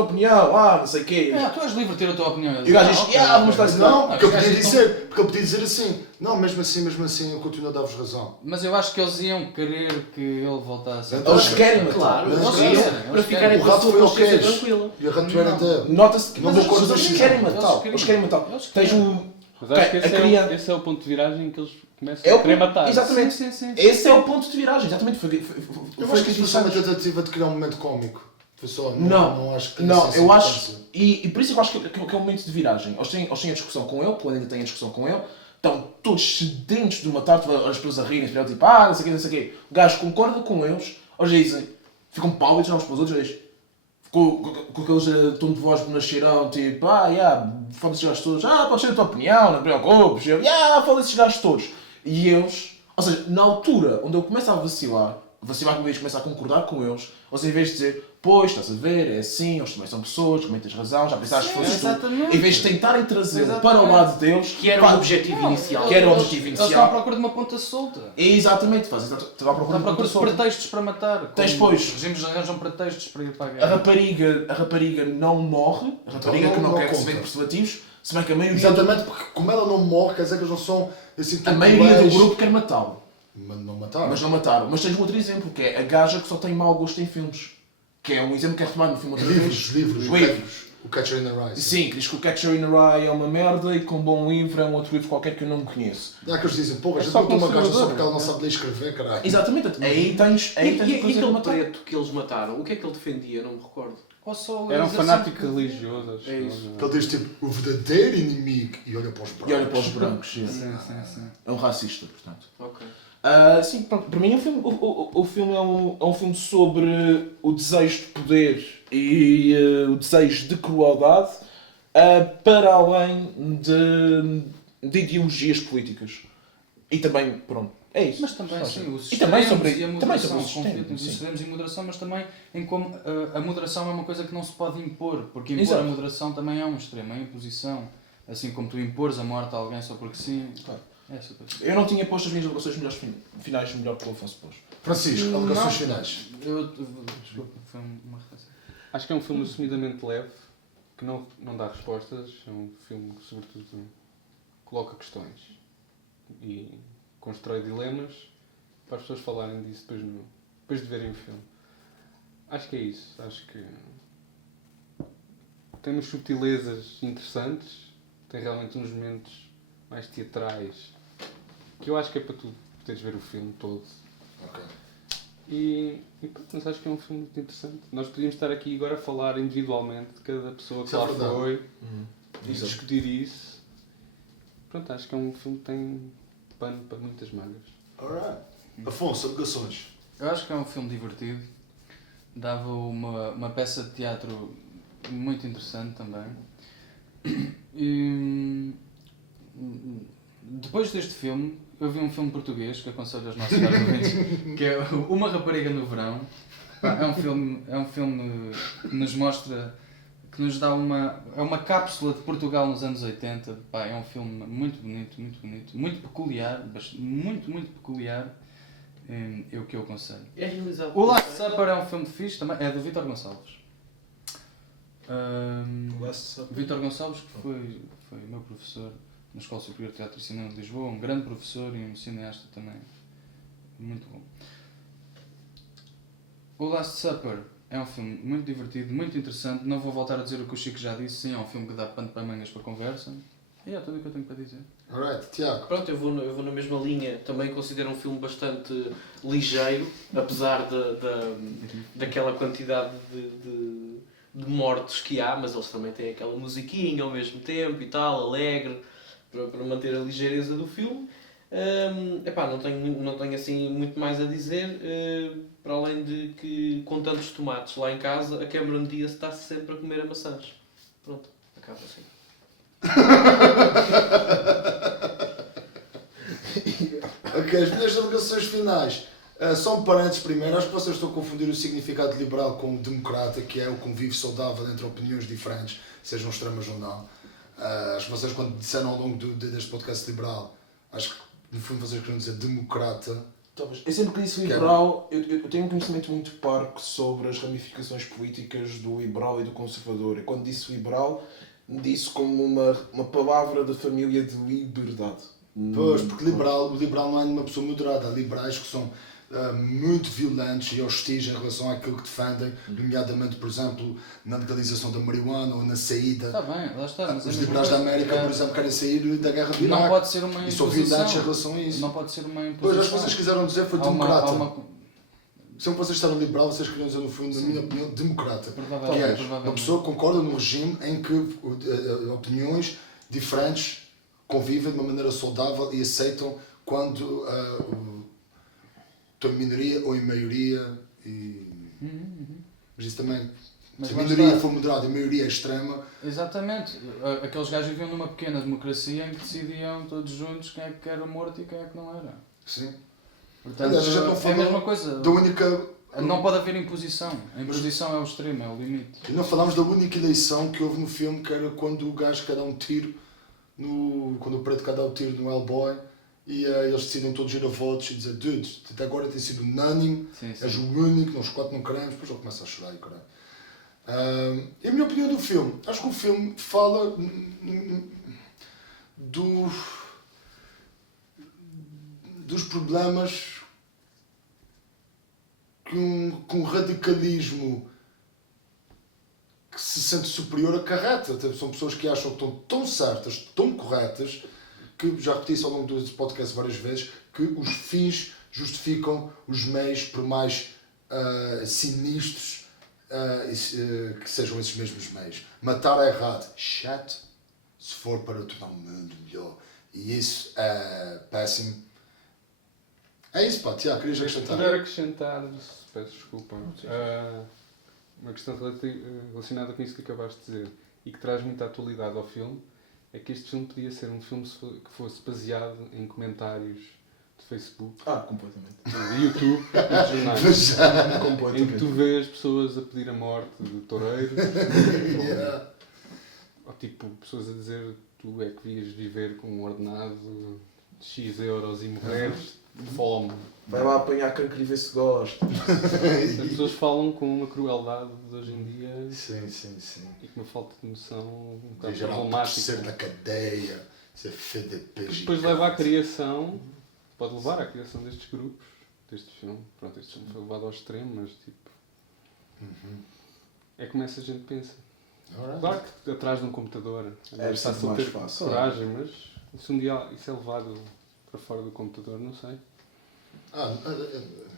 opinião, não sei o quê. Tu és livre de ter a tua opinião. E o gajo diz: vamos matar este gajo. Não, porque eu podia então- dizer, assim, não, mesmo assim eu continuo a dar-vos razão. Mas eu acho que eles iam querer que ele voltasse. Então, Eles querem matar. Claro, Mas eles queriam, queriam, eles para ficarem O com a rato sua foi ao consciência queijo. tranquila. E a ratoeira dele. Nota-se que Não vou eles contra querem eles matá-lo. queriam. Eles querem matá-lo. Eles Tens queriam. o... Mas acho que a criança- esse é o ponto de viragem em que eles começam É a o querer ponto- matar. Exatamente. Sim. Esse é o ponto de viragem. Exatamente. Foi Eu foi acho que que isso foi só uma disse antes. tentativa de criar um momento cómico. Foi só, Não, acho que não, isso eu acho, importância. e por isso é que eu acho que é um momento de viragem. Eles têm a discussão com ele, quando ainda têm a discussão com ele, estão todos sedentos de matar, as pessoas a rirem, tipo, não sei o quê. O gajo concorda com eles, eles dizem, ficam pálidos uns para os outros, eles com aqueles tom de voz bonachirão, tipo, foda-se esses gajos todos, pode ser a tua opinião, não te preocupes, foda-se esses gajos todos. E eles, ou seja, na altura onde eu começo a vacilar com eles, começo a concordar com eles, ou seja, em vez de dizer, pois, estás a ver, é assim, eles também são pessoas, também tens razão, já pensaste que fosses tu. Exatamente. Em vez de tentarem trazê-lo Exatamente. para o lado deles, Que era pá, o objetivo inicial. Que era o Eles- objetivo Eles estão à inicial. procura de uma ponta solta. Exatamente, estão à procura Estão à de procura uma de solta. pretextos para matar. Tens, como pois. Os regimes arranjam pretextos para ir para a A guerra. rapariga não morre, a rapariga Então que não não quer conta. receber preservativos, se bem que a maioria, Exatamente, porque como ela não morre, quer dizer que eles não são assim a maioria do cruéis. grupo quer matá-lo. Mas não mataram. Mas não mataram. Mas tens um outro exemplo, que é a gaja que só tem mau gosto em filmes. Que é um exemplo que é retomado no filme outra vez. Livros. Livros. O Catcher in the Rye. Sim, que diz que o Catcher in the Rye é uma merda e que um bom livro é um outro livro qualquer que eu não conheço. Há que eles dizem, porra, a É gente só matou uma gaja só conservador, porque ela não é. sabe ler e escrever, caralho. Exatamente, aí tens E a coisa de aquele matar. preto que eles mataram, o que é que ele defendia? Não me recordo. Ou só Era um eles fanático assim- religioso, acho. É isso. Ele diz tipo, o verdadeiro inimigo e olha para os brancos. E olha para os brancos. sim. Sim, sim, sim. É um racista, portanto. Ok. Sim, pronto, para mim o filme é um filme sobre o desejo de poder e o desejo de crueldade para além de ideologias políticas. E também, pronto, é isso. Mas também, sim, os E também extremos sobre- e a também sobre moderação, os extremos, conflito entre os sim. extremos e moderação, mas também em como a moderação é uma coisa que não se pode impor, porque impor Exato. a moderação também é um extremo, é a imposição. Assim como tu impores a morte a alguém só porque sim. Claro. É essa coisa. Eu não tinha posto as minhas alegações finais melhor que o Afonso pôs. Francisco, Não. alegações finais. Desculpa, foi uma referência. Acho que é um filme assumidamente leve, que não dá respostas. É um filme que, sobretudo, coloca questões e constrói dilemas para as pessoas falarem disso depois de verem o filme. Acho que é isso. Acho que tem umas subtilezas interessantes, tem realmente uns momentos mais teatrais, que eu acho que é para tu poderes ver o filme todo. Ok. E pronto, mas acho que é um filme muito interessante. Nós podíamos estar aqui agora a falar individualmente de cada pessoa que Isso é lá verdade. foi e Exato. discutir isso. Pronto, acho que é um filme que tem pano para muitas mangas. Alright. Afonso, alegações. Eu acho que é um filme divertido, dava uma peça de teatro muito interessante também. E depois deste filme, eu vi um filme português que aconselho aos nossos caros ouvintes, que é Uma Rapariga no Verão. Pá, é um filme que nos mostra, que nos dá é uma cápsula de Portugal nos anos 80. Pá, é um filme muito bonito, muito peculiar, muito peculiar. É o que eu aconselho. É realizado. O Last Supper é um filme fixe, também é do Vítor Gonçalves. Vítor Gonçalves, que foi meu professor na Escola Superior de Teatro e Cinema de Lisboa, um grande professor e um cineasta também muito bom. O Last Supper é um filme muito divertido, muito interessante. Não vou voltar a dizer o que o Chico já disse, sim, é um filme que dá pano para mangas para conversa. E é tudo o que eu tenho para dizer. Alright, Tiago. Pronto, eu vou na mesma linha. Também considero um filme bastante ligeiro, apesar daquela quantidade de mortes que há, mas eles também têm aquela musiquinha ao mesmo tempo e tal, alegre, para manter a ligeireza do filme. Não tenho assim muito mais a dizer, para além de que, com tantos tomates lá em casa, a Cameron Diaz está sempre a comer maçãs. Pronto, acaba assim. Ok, as minhas alegações finais. Só um parênteses primeiro, acho que vocês estão a confundir o significado de liberal com democrata, que é o convívio saudável entre opiniões diferentes, sejam extremas ou não. Acho que vocês, quando disseram ao longo deste podcast liberal, acho que no fundo vocês queriam dizer democrata. Talvez. Eu sempre que disse Que é liberal, eu tenho um conhecimento muito parco sobre as ramificações políticas do liberal e do conservador. E quando disse liberal, disse como uma palavra da família de liberdade. Pois, porque o liberal não é uma pessoa moderada. Há liberais que são muito violentos e hostis em relação àquilo que defendem, nomeadamente, por exemplo, na legalização da marihuana ou na saída. Está bem, lá está. Mas Os liberais da América, por exemplo, querem sair da guerra do Iraque. não pode ser uma E são violentos em imposição. relação a isso. Não pode ser uma imposição. Pois, acho que vocês quiseram dizer foi Há democrata. uma- Sempre que vocês disseram liberal, vocês queriam dizer, no fundo, na minha opinião, democrata. Que Provavelmente, é uma provavelmente. pessoa que concorda num regime em que opiniões diferentes convivem de uma maneira saudável e aceitam quando estão em minoria ou em maioria. Mas isso também, Mas se a lá minoria está. for moderada e a maioria é extrema, Exatamente. Aqueles gajos viviam numa pequena democracia em que decidiam todos juntos quem é que era morto e quem é que não era. sim. Portanto, Aliás, a gente não é a falou mesma coisa. da única Não pode haver imposição. A imposição é o extremo, é o limite. E não falámos da única eleição que houve no filme, que era quando o gajo quer dar um tiro, quando o preto quer dar um tiro no Hellboy, e eles decidem todos ir a votos e dizer: dude, até agora tem sido unânime, Sim, sim. és o único, nós 4 não queremos, depois ele começa a chorar e caralho. E a minha opinião do filme, acho que o filme fala dos problemas que um radicalismo que se sente superior acarreta. São pessoas que acham que estão tão certas, tão corretas, que já repeti isso ao longo do podcast várias vezes, que os fins justificam os meios, por mais sinistros que sejam esses mesmos meios. Matar é errado, chato, se for para tornar o mundo melhor. E isso é péssimo. É isso, pá, Tiago, querias acrescentar? Quero acrescentar, peço desculpa, uma questão relacionada com isso que acabaste de dizer e que traz muita atualidade ao filme, é que este filme podia ser um filme que fosse baseado em comentários de Facebook, Completamente. de YouTube e de jornais, em que Completamente. tu vês pessoas a pedir a morte de toureiros, Yeah. ou tipo, pessoas a dizer tu é que devias viver com um ordenado de X euros e morreres de fome. Vai lá apanhar cancro e ver se gosta. As pessoas falam com uma crueldade de hoje em dia Sim, sim, sim. e com uma falta de noção um bocado Geral, problemática. ser na cadeia, ser FDP. Que depois leva à criação, pode levar à criação destes grupos, deste filme. Pronto, este filme foi levado ao extremo, mas tipo, é como essa gente pensa. Alright. Claro que atrás de um computador É está sempre a mais ter fácil. coragem, mas se um dia isso é levado para fora do computador, não sei.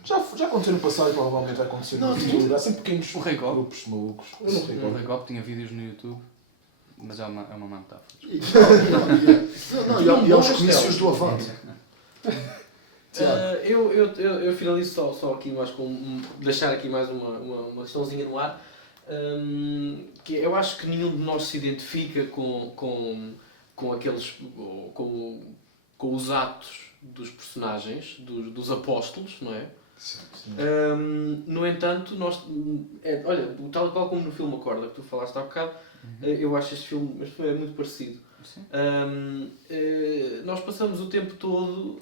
Já aconteceu no passado e provavelmente vai acontecer no futuro. Há sempre pequenos O Rei Gob. grupos malucos. Eu não sei O qual. Rei Gob tinha vídeos no YouTube, mas é uma má metáfora. E aos comícios do Avante. Eu finalizo só aqui mais com deixar aqui mais uma questãozinha no ar, que eu acho que nenhum de nós se identifica com aqueles com os atos dos personagens, dos apóstolos, não é? No entanto, olha, tal qual como no filme Acorda, que tu falaste há bocado, eu acho este filme é muito parecido. Sim. Nós passamos o tempo todo,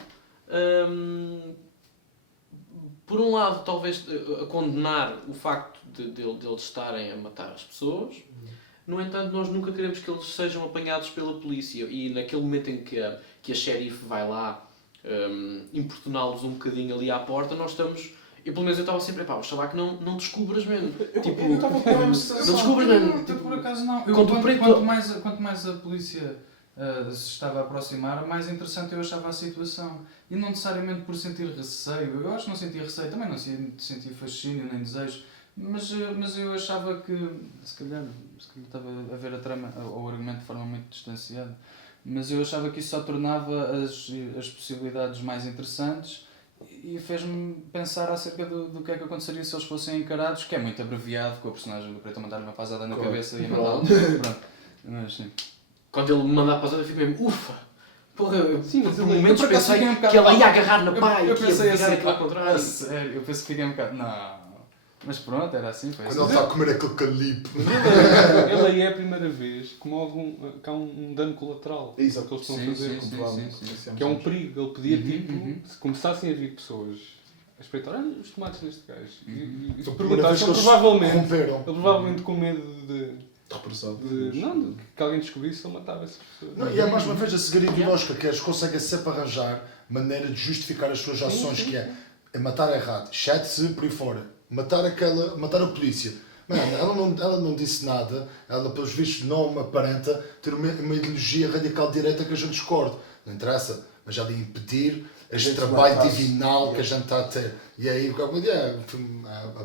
por um lado, talvez a condenar o facto de eles estarem a matar as pessoas. No entanto, nós nunca queremos que eles sejam apanhados pela polícia, e naquele momento em que a xerife vai lá importuná-los um bocadinho ali à porta, nós estamos... Eu pelo menos eu estava sempre, oxalá que não descubras mesmo. Tipo, eu estava com a mesma sensação. não descubras mesmo. Não, por acaso não. Quanto mais a polícia se estava a aproximar, mais interessante eu achava a situação. E não necessariamente por sentir receio. Eu acho que não sentia receio, também não sentia fascínio nem desejo. Mas eu achava que, se calhar estava a ver a trama ou o argumento de forma muito distanciada, mas eu achava que isso só tornava as possibilidades mais interessantes e fez-me pensar acerca do que é que aconteceria se eles fossem encarados, que é muito abreviado, com a personagem do preto a mandar uma pasada na cabeça e a matá-lo. Pronto. Mas sim. Quando ele me manda a pasada, eu fico mesmo, ufa! Porra, Sim, mas por ele- momentos eu por acaso pensei fiquei um bocado- que ela ia agarrar na pá e Eu que ia pensei virar assim, aquilo ao contrário. sério, eu pensei que fiquei um bocado, não. Mas pronto, era assim, foi Quando assim. ele está a comer aquele calipo. Ele aí é a primeira vez que há um dano colateral. Isso é que eles estão a Sim, fazer. sim, provavelmente. sim. Que é um perigo. Ele podia, Uhum, tipo, uhum. se começassem a vir pessoas a espreitar, olha os tomates neste gajo. E se Foi a primeira vez perguntassem, que eles provavelmente, romperam. provavelmente com medo de Repressão. que alguém descobrisse ele matava essas pessoas. Não, e é mais uma vez a cegueira ideológica, que eles conseguem sempre arranjar maneira de justificar as suas ações, que é matar errado, chat-se por aí fora, matar a polícia. Mano, ela não disse nada, ela pelos vistos não aparenta ter uma ideologia radical de direita que a gente discorde. Não interessa, mas ela ia impedir este gente trabalho matasse. divinal que a gente está a ter. E aí a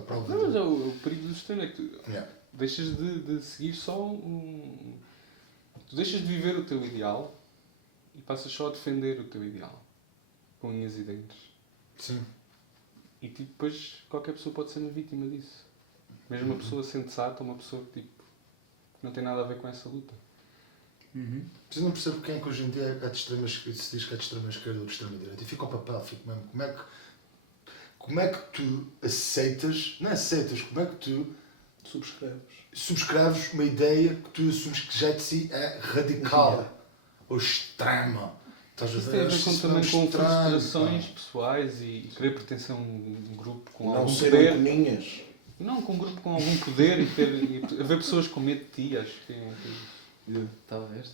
prova. Não, mas é o perigo do extremo é que tu Yeah. deixas de seguir só um... Tu deixas de viver o teu ideal e passas só a defender o teu ideal. Com unhas e dentes. Sim. E tipo, depois qualquer pessoa pode ser uma vítima disso. Mesmo uma pessoa sensata, uma pessoa que tipo, não tem nada a ver com essa luta. Mas eu não percebo quem é que hoje em dia é de extrema esquerda, se diz que é de extrema esquerda ou de extrema direita. E fica ao papel, fico mesmo. Como é que. como é que tu aceitas, não aceitas, como é que tu subscreves uma ideia que tu assumes que já de si é radical ou extrema? Estás a Isso ver? tem a ver Acho com, isso também mesmo com estranho, frustrações pá. pessoais e querer pertencer a um grupo com Não algum serem poder. coninhas. Não, com um grupo com algum poder e haver pessoas com medo de ti, acho que é. Talvez.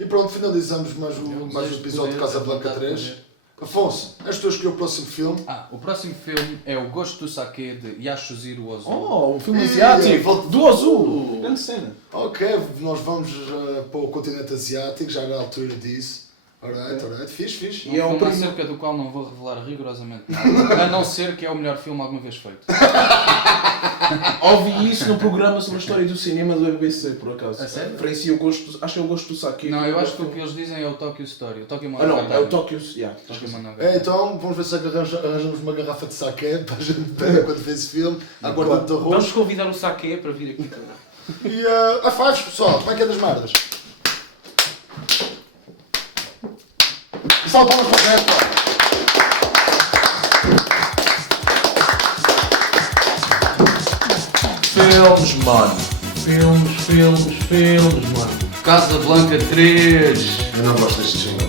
E pronto, finalizamos mais É um o desejo de episódio de poder, Casablanca vontade de 3. poder. Afonso, és tu a escolher o próximo filme? O próximo filme é O Gosto do Sake de Yasujiro Ozu. Oh, um filme E- asiático! Do azul! Grande cena. Ok, nós vamos para o continente asiático, já na altura disso. Alright, fixe. E é um filme primo- acerca do qual não vou revelar rigorosamente nada, a não ser que é o melhor filme alguma vez feito. Ouvi isso no programa sobre a história do cinema do BBC, por acaso. A sério? Referencia o gosto, acho que é o gosto do sake. Não, eu acho que o que eles dizem é o Tokyo Story, o Tokyo Ah não, Monogatari. é o Tóquio. Yeah. Tokyo Monogatari. Então, vamos ver se arranjamos uma garrafa de sake para a gente beber quando vê esse filme, à guarda de arroz. Vamos convidar o Saque para vir aqui também. E high fives, pessoal, como é que é das merdas? E salve palmas para o resto, pá. Filmes, mano. Filmes, mano. Casablanca 3. Eu não gosto deste jingle.